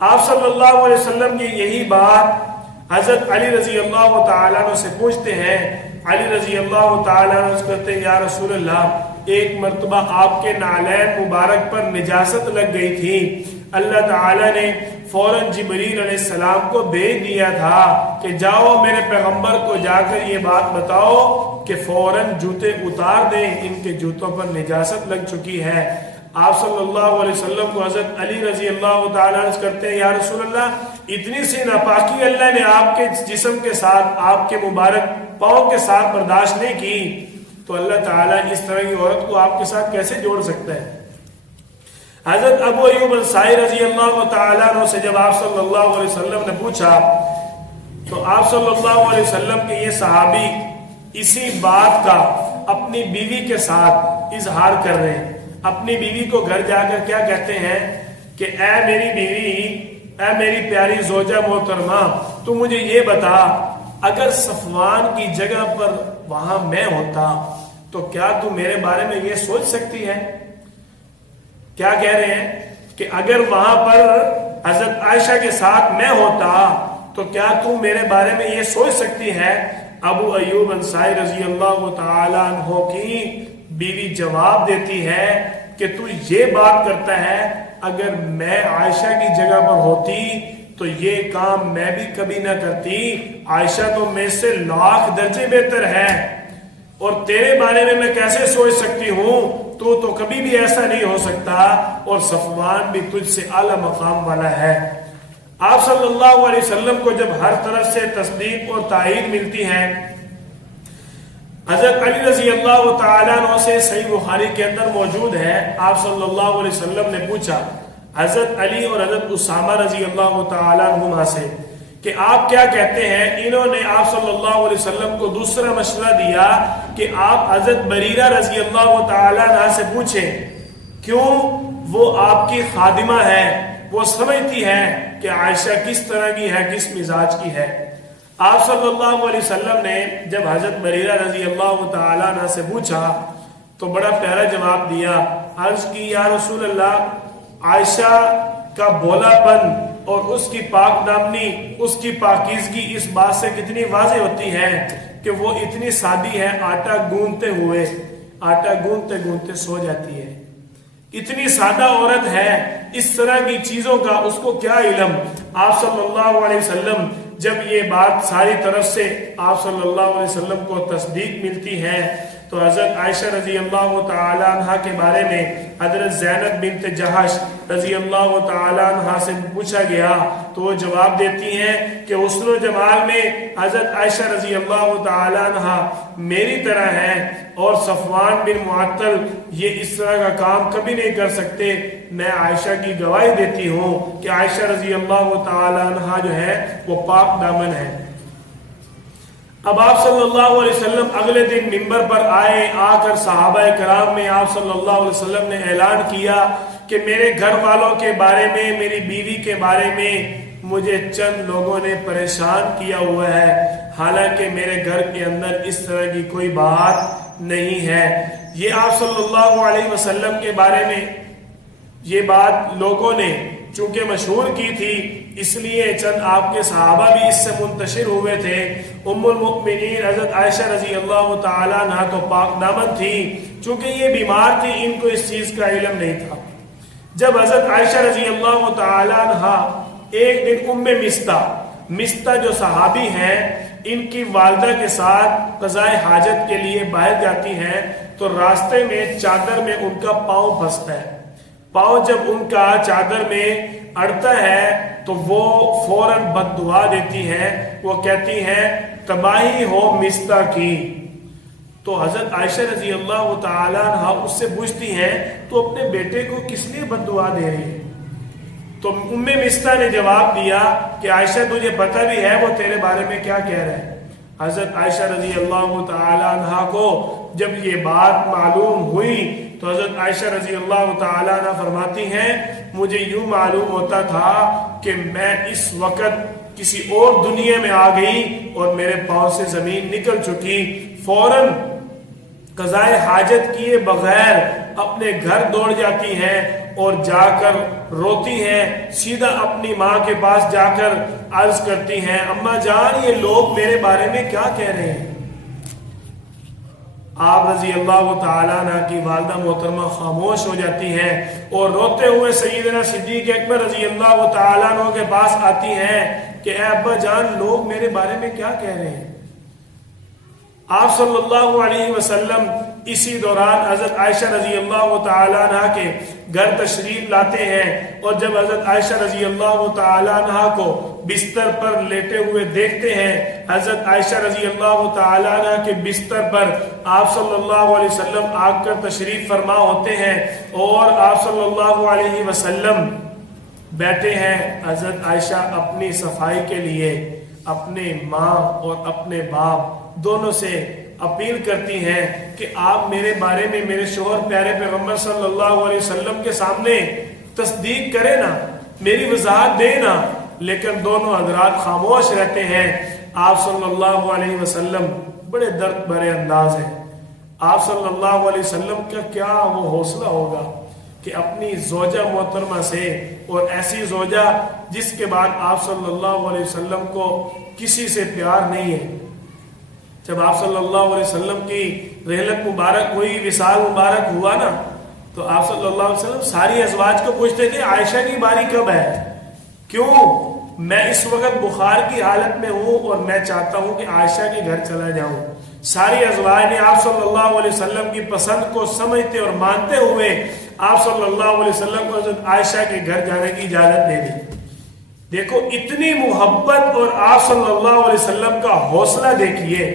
آپ صلی اللہ علیہ وسلم کی یہی بات حضرت علی رضی اللہ تعالیٰ عنہ سے پوچھتے ہیں۔ علی رضی اللہ تعالیٰ عنہ کہتے ہیں، یا رسول اللہ، ایک مرتبہ آپ کے نعلین مبارک پر نجاست لگ گئی تھی، اللہ تعالیٰ نے فوراً جبریل علیہ السلام کو بھیج دیا تھا کہ جاؤ میرے پیغمبر کو جا کر یہ بات بتاؤ کہ فوراً جوتے اتار دیں، ان کے جوتوں پر نجاست لگ چکی ہے۔ آپ صلی اللہ علیہ وسلم کو حضرت علی رضی اللہ تعالیٰ عنہ کرتے ہیں، یا رسول اللہ، اتنی سی ناپاکی اللہ نے آپ کے جسم کے ساتھ، آپ کے مبارک پاؤں کے ساتھ برداشت نہیں کی، تو اللہ تعالیٰ اس طرح کی عورت کو آپ کے ساتھ کیسے جوڑ سکتا ہے؟ حضرت ابو ایوب انصاری رضی اللہ تعالیٰ عنہ سے جب آپ صلی اللہ علیہ وسلم نے پوچھا تو آپ صلی اللہ علیہ وسلم کے یہ صحابی اسی بات کا اپنی بیوی کے ساتھ اظہار کر رہے ہیں. اپنی بیوی کو گھر جا کر کیا کہتے ہیں کہ اے میری بیوی، اے میری پیاری زوجہ محترمہ، تو مجھے یہ بتا اگر صفوان کی جگہ پر وہاں میں ہوتا تو کیا تو میرے بارے میں یہ سوچ سکتی ہے؟ کیا کہہ رہے ہیں کہ اگر وہاں پر حضرت عائشہ کے ساتھ میں ہوتا تو کیا تو میرے بارے میں یہ سوچ سکتی ہے؟ ابو ایوب انصاری رضی اللہ تعالیٰ عنہ کی بیوی جواب دیتی ہے کہ تو یہ بات کرتا ہے اگر میں عائشہ کی جگہ پر ہوتی تو یہ کام میں بھی کبھی نہ کرتی. عائشہ تو میں سے لاکھ درجے بہتر ہے اور تیرے بارے میں کیسے سوچ سکتی ہوں؟ تو کبھی بھی ایسا نہیں ہو سکتا اور صفوان بھی تجھ سے اعلیٰ مقام والا ہے. آپ صلی اللہ علیہ وسلم کو جب ہر طرف سے تصدیق اور تائید ملتی ہے، حضرت علی رضی اللہ تعالیٰ عنہ سے صحیح بخاری کے اندر موجود ہے، آپ صلی اللہ علیہ وسلم نے پوچھا حضرت علی اور حضرت اسامہ رضی اللہ تعالیٰ عنہما سے کہ آپ کیا کہتے ہیں؟ انہوں نے آپ صلی اللہ علیہ وسلم کو دوسرا مشورہ دیا کہ آپ حضرت بریرہ رضی اللہ تعالیٰ عنہ سے پوچھیں، کیوں؟ وہ آپ کی خادمہ ہے، وہ سمجھتی ہے کہ عائشہ کس طرح کی ہے، کس مزاج کی ہے. آپ صلی اللہ علیہ وسلم نے جب حضرت بریرہ رضی اللہ تعالیٰ عنہ سے پوچھا تو بڑا پیارا جواب دیا. عرض کی یا رسول اللہ، عائشہ کا بولا پن اور اس کی پاک دامنی، اس کی پاکیزگی اس بات سے کتنی واضح ہوتی ہے کہ وہ اتنی سادی ہے، آٹا گوندتے گوندتے سو جاتی ہے. اتنی سادہ عورت ہے، اس طرح کی چیزوں کا اس کو کیا علم؟ آپ صلی اللہ علیہ وسلم جب یہ بات ساری طرف سے آپ صلی اللہ علیہ وسلم کو تصدیق ملتی ہے تو حضرت عائشہ رضی اللہ تعالی عنہ کے بارے میں حضرت زینب بنت جہش رضی اللہ تعالی عنہ سے پوچھا گیا تو وہ جواب دیتی ہیں کہ حسن و جمال میں حضرت عائشہ رضی اللہ تعالی عنہ میری طرح ہے اور صفوان بن معطل یہ اس طرح کا کام کبھی نہیں کر سکتے. میں عائشہ کی گواہی دیتی ہوں کہ عائشہ رضی اللہ تعالی عنہ جو ہے وہ پاک دامن ہے. اب آپ صلی اللہ علیہ وسلم اگلے دن منبر پر آئے، آ کر صحابہ کرام میں آپ صلی اللہ علیہ وسلم نے اعلان کیا کہ میرے گھر والوں کے بارے میں، میری بیوی کے بارے میں مجھے چند لوگوں نے پریشان کیا ہوا ہے، حالانکہ میرے گھر کے اندر اس طرح کی کوئی بات نہیں ہے. یہ آپ صلی اللہ علیہ وسلم کے بارے میں یہ بات لوگوں نے چونکہ مشہور کی تھی اس لیے چند آپ کے صحابہ بھی اس سے منتشر ہوئے تھے. ام المؤمنین حضرت عائشہ رضی اللہ تعالی عنہ تو پاک دامن تھی، چونکہ یہ بیمار تھی، ان کو اس چیز کا علم نہیں تھا. جب حضرت عائشہ رضی اللہ تعالی عنہ ایک دن ام مستہ جو صحابی ہیں ان کی والدہ کے ساتھ قضائے حاجت کے لیے باہر جاتی ہیں تو راستے میں چادر میں ان کا پاؤں پھنستا ہے. پاؤں جب ان کا چادر میں اڑتا ہے تو وہ فوراً بد دعا دیتی ہیں، وہ کہتی ہیں تباہی ہو مستہ کی. تو حضرت عائشہ رضی اللہ تعالیٰ عنہ اس سے پوچھتی ہیں تو اپنے بیٹے کو کس لیے بد دعا دے رہی ہے؟ تو ام مستہ نے جواب دیا کہ عائشہ تجھے پتہ بھی ہے وہ تیرے بارے میں کیا کہہ رہے ہیں. حضرت عائشہ رضی اللہ تعالیٰ عنہ کو جب یہ بات معلوم ہوئی تو حضرت عائشہ رضی اللہ تعالیٰ عنہ فرماتی ہیں مجھے یوں معلوم ہوتا تھا کہ میں اس وقت کسی اور دنیا میں آ گئی اور میرے پاؤں سے زمین نکل چکی. فوراً قضائے حاجت کیے بغیر اپنے گھر دوڑ جاتی ہیں اور جا کر روتی ہیں، سیدھا اپنی ماں کے پاس جا کر عرض کرتی ہیں اماں جان یہ لوگ میرے بارے میں کیا کہہ رہے ہیں. آپ رضی اللہ تعالیٰ عنہ کی والدہ محترمہ خاموش ہو جاتی ہیں اور روتے ہوئے سیدنا صدیق اکبر رضی اللہ تعالیٰ عنہ کے پاس آتی ہیں کہ اے ابا جان لوگ میرے بارے میں کیا کہہ رہے ہیں. آپ صلی اللہ علیہ وسلم اسی دوران حضرت عائشہ رضی اللہ تعالی عنہ کے گھر تشریف لاتے ہیں، اور جب حضرت عائشہ رضی اللہ تعالی عنہ کو بستر پر لیٹے ہوئے دیکھتے ہیں، حضرت عائشہ رضی اللہ تعالی عنہ کے بستر پر آپ صلی اللہ علیہ وسلم آ کر تشریف فرما ہوتے ہیں، اور آپ صلی اللہ علیہ وسلم بیٹھے ہیں۔ حضرت عائشہ اپنی صفائی کے لیے اپنے ماں اور اپنے باپ دونوں سے اپیل کرتی ہیں کہ آپ میرے بارے میں میرے شوہر پیارے پیغمبر صلی اللہ علیہ وسلم کے سامنے تصدیق کریں نا، میری وضاحت دیں نا، لیکن دونوں حضرات خاموش رہتے ہیں۔ آپ صلی اللہ علیہ وسلم بڑے درد بھرے انداز ہیں۔ آپ صلی اللہ علیہ وسلم کا کیا وہ حوصلہ ہوگا کہ اپنی زوجہ محترمہ سے، اور ایسی زوجہ جس کے بعد آپ صلی اللہ علیہ وسلم کو کسی سے پیار نہیں ہے۔ جب آپ صلی اللہ علیہ وسلم کی رحلت مبارک ہوئی، وصال مبارک ہوا نا، تو آپ صلی اللہ علیہ وسلم ساری ازواج کو پوچھتے تھے عائشہ کی باری کب ہے؟ کیوں؟ میں اس وقت بخار کی حالت میں ہوں اور میں چاہتا ہوں کہ عائشہ کے گھر چلا جاؤں۔ ساری ازواج نے آپ صلی اللہ علیہ وسلم کی پسند کو سمجھتے اور مانتے ہوئے آپ صلی اللہ علیہ وسلم کو حضرت عائشہ کے گھر جانے کی اجازت دے دی۔ دیکھو اتنی محبت، اور آپ صلی اللہ علیہ وسلم کا حوصلہ دیکھیے۔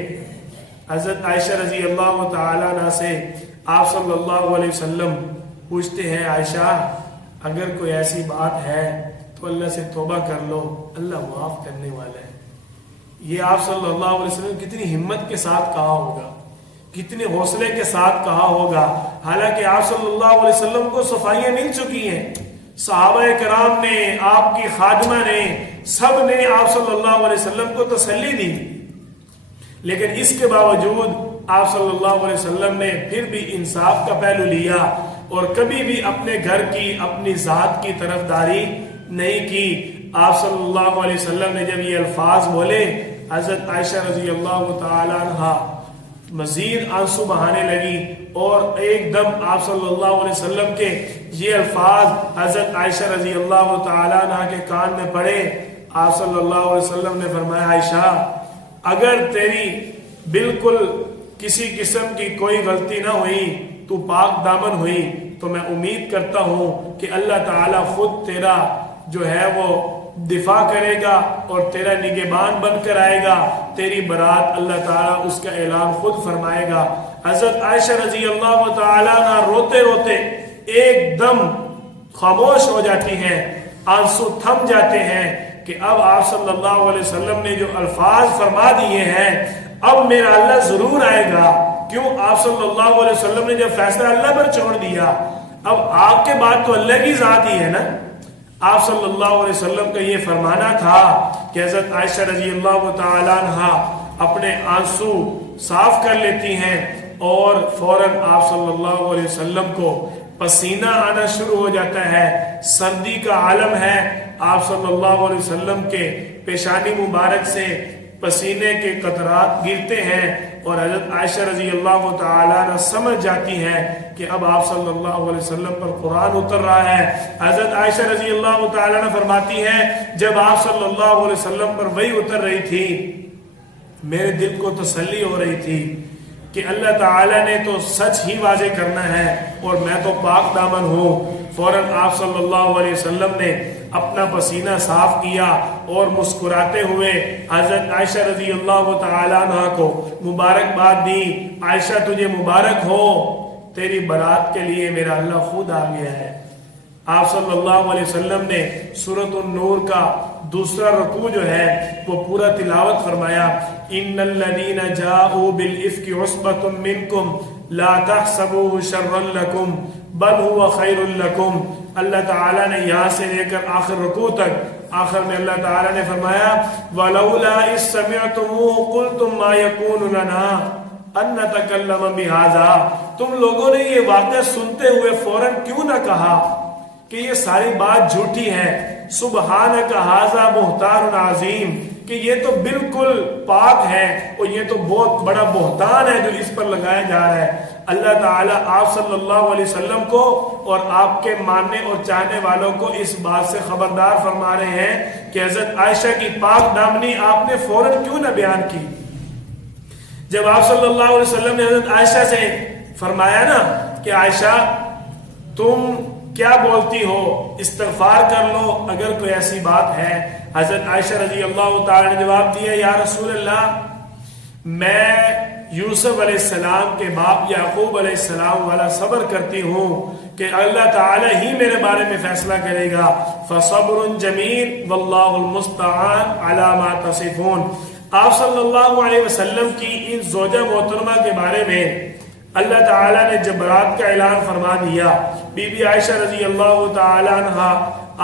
حضرت عائشہ رضی اللہ تعالیٰ عنہ سے آپ صلی اللہ علیہ وسلم پوچھتے ہیں عائشہ اگر کوئی ایسی بات ہے تو اللہ سے توبہ کر لو، اللہ معاف کرنے والا ہے۔ یہ آپ صلی اللہ علیہ وسلم کتنی ہمت کے ساتھ کہا ہوگا، کتنے حوصلے کے ساتھ کہا ہوگا، حالانکہ آپ صلی اللہ علیہ وسلم کو صفائیاں مل چکی ہیں، صحابہ کرام نے، آپ کی خادمہ نے، سب نے آپ صلی اللہ علیہ وسلم کو تسلی دی، لیکن اس کے باوجود آپ صلی اللہ علیہ وسلم نے پھر بھی انصاف کا پہلو لیا اور کبھی بھی اپنے گھر کی، اپنی ذات کی طرفداری نہیں کی۔ آپ صلی اللہ علیہ وسلم نے جب یہ الفاظ بولے، حضرت عائشہ رضی اللہ تعالی عنہ مزید آنسو بہانے لگی، اور ایک دم آپ صلی اللہ علیہ وسلم کے یہ الفاظ حضرت عائشہ رضی اللہ تعالی عنہ کے کان میں پڑے۔ آپ صلی اللہ علیہ وسلم نے فرمایا عائشہ اگر تیری بالکل کسی قسم کی کوئی غلطی نہ ہوئی، تو پاک دامن ہوئی، تو میں امید کرتا ہوں کہ اللہ تعالیٰ خود تیرا جو ہے وہ دفاع کرے گا اور تیرا نگہبان بن کر آئے گا، تیری برات اللہ تعالیٰ اس کا اعلان خود فرمائے گا۔ حضرت عائشہ رضی اللہ تعالیٰ عنہ روتے روتے ایک دم خاموش ہو جاتی ہیں، آنسو تھم جاتے ہیں کہ اب آپ صلی اللہ علیہ وسلم نے جو الفاظ فرما دیے ہیں، اب میرا اللہ ضرور آئے گا۔ کیوں؟ آپ صلی اللہ علیہ وسلم نے جب فیصلہ اللہ پر چھوڑ دیا، اب آپ کے بعد تو اللہ کی ذات ہی ہے نا۔ آپ صلی اللہ علیہ وسلم کا یہ فرمانا تھا کہ حضرت عائشہ رضی اللہ تعالی عنہ اپنے آنسو صاف کر لیتی ہیں، اور فوراً آپ صلی اللہ علیہ وسلم کو پسینہ آنا شروع ہو جاتا ہے، سردی کا عالم ہے۔ آپ صلی اللہ علیہ وسلم کے پیشانی مبارک سے پسینے کے قطرات گرتے ہیں، اور حضرت عائشہ رضی اللہ تعالیٰ عنہ سمجھ جاتی ہیں کہ اب آپ صلی اللہ علیہ وسلم پر قرآن اتر رہا ہے۔ حضرت عائشہ رضی اللہ تعالیٰ عنہ فرماتی ہیں جب آپ صلی اللہ علیہ وسلم پر وحی اتر رہی تھی، میرے دل کو تسلی ہو رہی تھی کہ اللہ تعالیٰ نے تو سچ ہی واضح کرنا ہے اور میں تو پاک دامن ہوں۔ فوراً آپ صلی اللہ علیہ وسلم نے اپنا پسینہ صاف کیا اور مسکراتے ہوئے حضرت عائشہ رضی اللہ تعالیٰ عنہ کو مبارکباد دی۔ عائشہ تجھے مبارک ہو، تیری برات کے لیے میرا اللہ خود آ گیا ہے۔ آپ صلی اللہ علیہ وسلم نے سورۃ النور کا دوسرا رکوع جو ہے وہ پورا تلاوت فرمایا۔ ان الذین جاءوا بالافک عصبۃ منکم لا تحسبوه شرا لکم بل هو خیر لکم۔ اللہ تعالیٰ نے یہاں سے لے کر آخر رکوع تک، آخر میں اللہ تعالیٰ نے فرمایا وَلَوْلَا إِذْ سَمِعْتُمُوهُ قُلْتُمْ مَا يَكُونُ لَنَا أَن نَّتَكَلَّمَ بِهَذَا۔ تم لوگوں نے یہ واقعہ سنتے ہوئے فوراً کیوں نہ کہا کہ یہ ساری بات جھوٹی ہے، سبحانک ھذا بہتان عظیم، کہ یہ تو بالکل پاک ہے اور یہ تو بہت بڑا بہتان ہے جو اس پر لگایا جا رہا ہے۔ اللہ تعالیٰ آپ صلی اللہ علیہ وسلم کو اور آپ کے ماننے اور چاہنے والوں کو اس بات سے خبردار فرما رہے ہیں کہ حضرت عائشہ کی پاک دامنی آپ نے فوراً کیوں نہ بیان کی۔ جب آپ صلی اللہ علیہ وسلم نے حضرت عائشہ سے فرمایا نا کہ عائشہ تم کیا بولتی ہو، استغفار کر لو اگر کوئی ایسی بات ہے، حضرت عائشہ رضی اللہ تعالی نے جواب دیا یا رسول اللہ میں یوسف علیہ السلام کے باپ یعقوب علیہ السلام والا صبر کرتی ہوں کہ اللہ تعالی ہی میرے بارے میں فیصلہ کرے گا، فصبر جمیل واللہ المستعان علی ما تصفون۔ آپ صلی اللہ علیہ وسلم کی ان زوجہ محترمہ کے بارے میں اللہ تعالیٰ نے جب برات کا اعلان فرما دیا، بی بی عائشہ رضی اللہ تعالی عنہ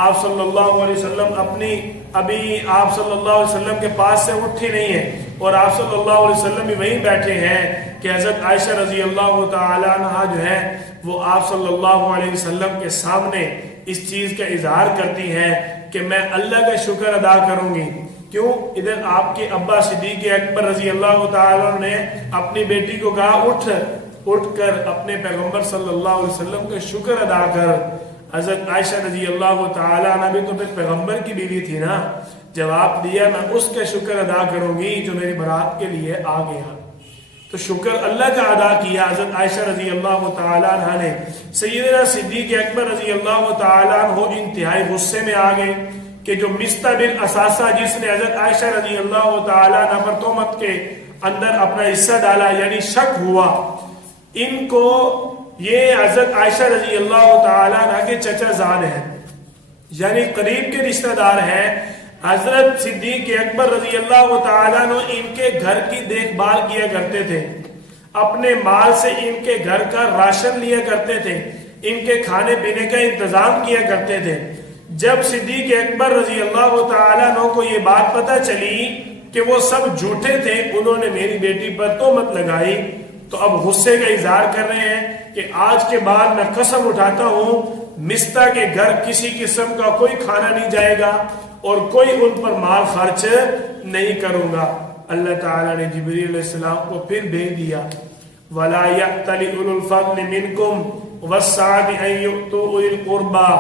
آپ صلی اللہ علیہ وسلم ابھی آپ صلی اللہ علیہ وسلم کے پاس سے اٹھی نہیں ہے اور آپ صلی اللہ علیہ وسلم بھی وہیں بیٹھے ہیں کہ حضرت عائشہ رضی اللہ تعالی عنہ جو ہے وہ آپ صلی اللہ علیہ وسلم کے سامنے اس چیز کا اظہار کرتی ہیں کہ میں اللہ کا شکر ادا کروں گی۔ کیوں؟ ادھر آپ کے ابا صدیق اکبر رضی اللہ تعالیٰ نے اپنی بیٹی کو کہا اٹھ کر اپنے پیغمبر صلی اللہ علیہ وسلم کا شکر ادا کر۔ حضرت عائشہ رضی اللہ تعالیٰ عنہ بھی تو پھر پیغمبر کی بیوی تھی نا، جواب دیا میں اس کا شکر ادا کروں گی جو میری برات کے لیے آ گیا۔ تو شکر اللہ کا ادا کیا حضرت عائشہ رضی اللہ تعالیٰ عنہ نے۔ سیدنا صدیق اکبر رضی اللہ تعالیٰ عنہ انتہائی غصے میں آ گئے کہ جو مصطح بن اثاثہ جس نے حضرت عائشہ رضی اللہ تعالیٰ عنہ پر تہمت کے اندر اپنا حصہ ڈالا یعنی شک ہوا، ان کو یہ حضرت عائشہ رضی اللہ تعالیٰ عنہ کے چچا زاد ہیں یعنی قریب کے رشتہ دار ہیں۔ حضرت صدیق اکبر رضی اللہ تعالیٰ عنہ ان کے گھر کی دیکھ بھال کیا کرتے تھے، اپنے مال سے ان کے گھر کا راشن لیا کرتے تھے، ان کے کھانے پینے کا انتظام کیا کرتے تھے۔ جب صدیق اکبر رضی اللہ تعالیٰ عنہ کو یہ بات پتہ چلی کہ وہ سب جھوٹے تھے، انہوں نے میری بیٹی پر تہمت لگائی، تو اب غصے کا اظہار کر رہے ہیں کہ آج کے بعد میں قسم اٹھاتا ہوں مصطح کے گھر کسی قسم کا کوئی کھانا نہیں جائے گا اور کوئی ان پر مال خرچ نہیں کروں گا۔ اللہ تعالیٰ نے جبریل علیہ السلام کو پھر بھیج دیا وَلَا يَأْتَلِ أُولُو الْفَضْلِ مِنْكُمْ وَالسَّعَةِ أَن يُؤْتُوا أُولِي الْقُرْبَى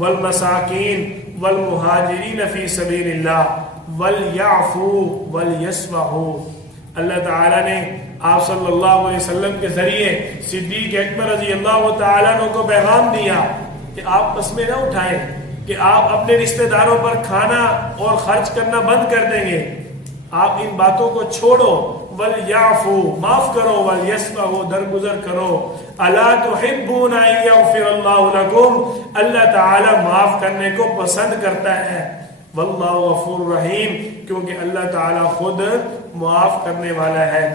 وَالْمَسَاكِينِ وَالْمُهَاجِرِينَ فِي سَبِيلِ اللَّهِ وَلْيَعْفُوا وَلْيَصْفَحُوا۔ اللہ تعالیٰ نے آپ صلی اللہ علیہ وسلم کے ذریعے صدیق اکبر رضی اللہ تعالیٰ عنہ کو پیغام دیا کہ آپ قسمیں نہ اٹھائیں کہ آپ اپنے رشتہ داروں پر کھانا اور خرچ کرنا بند کر دیں گے، آپ ان باتوں کو چھوڑو، وَلْيَعْفُوا معاف کرو، وَلْيَصْفَحُوا درگزر کرو، أَلَا تُحِبُّونَ أَن يَغْفِرَ اللَّهُ لَكُمْ اللہ تعالیٰ معاف کرنے کو پسند کرتا ہے، وَاللَّهُ غَفُورٌ رَحِيمٌ کیونکہ اللہ تعالیٰ خود معاف کرنے والا ہے۔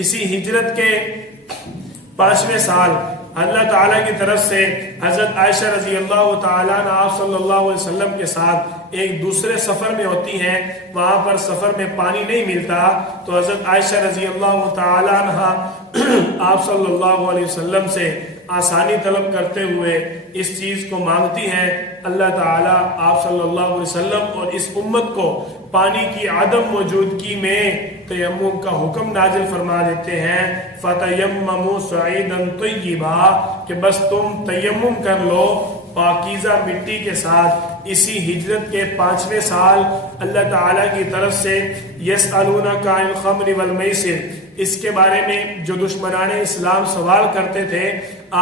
اسی ہجرت کے 5ویں سال اللہ تعالیٰ کی طرف سے حضرت عائشہ رضی اللہ تعالیٰ عنہ آپ صلی اللہ علیہ وسلم کے ساتھ ایک دوسرے سفر میں ہوتی ہیں، وہاں پر سفر میں پانی نہیں ملتا تو حضرت عائشہ رضی اللہ تعالیٰ عنہ آپ صلی اللہ علیہ وسلم سے آسانی طلب کرتے ہوئے اس چیز کو مانگتی ہیں، اللہ تعالیٰ آپ صلی اللہ علیہ وسلم اور اس امت کو پانی کی عدم موجودگی میں تیمم کا حکم نازل فرما دیتے ہیں، فَتَيَمَّمُوا صَعِيدًا طَيِّبًا کہ بس تم تیمم کر لو پاکیزہ مٹی کے ساتھ۔ اسی ہجرت کے 5ویں سال اللہ تعالیٰ کی طرف سے يَسْأَلُونَكَ عَنِ الْخَمْرِ وَالْمَيْسِرِ اس کے بارے میں جو دشمنان اسلام سوال کرتے تھے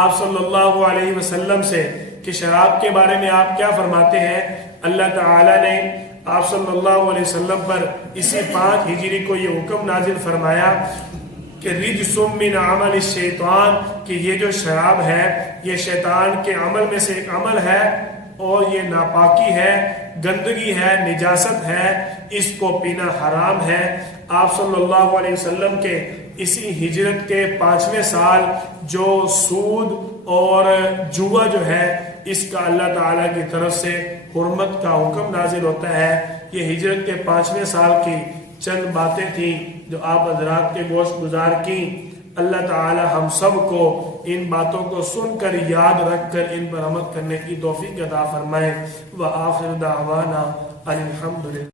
آپ صلی اللہ علیہ وسلم سے کہ شراب کے بارے میں آپ کیا فرماتے ہیں، اللہ تعالیٰ نے آپ صلی اللہ علیہ وسلم پر اسی 5 ہجری کو یہ حکم نازل فرمایا کہ رجس من عمل الشیطان کہ یہ جو شراب ہے یہ شیطان کے عمل میں سے ایک عمل ہے اور یہ ناپاکی ہے، گندگی ہے، نجاست ہے، اس کو پینا حرام ہے۔ آپ صلی اللہ علیہ وسلم کے اسی ہجرت کے 5ویں سال جو سود اور جوا جو ہے اس کا اللہ تعالیٰ کی طرف سے حرمت کا حکم نازل ہوتا ہے۔ یہ ہجرت کے 5ویں سال کی چند باتیں تھیں جو آپ حضرات کے گوشت گزار کی۔ اللہ تعالی ہم سب کو ان باتوں کو سن کر یاد رکھ کر ان پر عمل کرنے کی توفیق عطا فرمائے۔ وآخر دعوانا الحمدللہ۔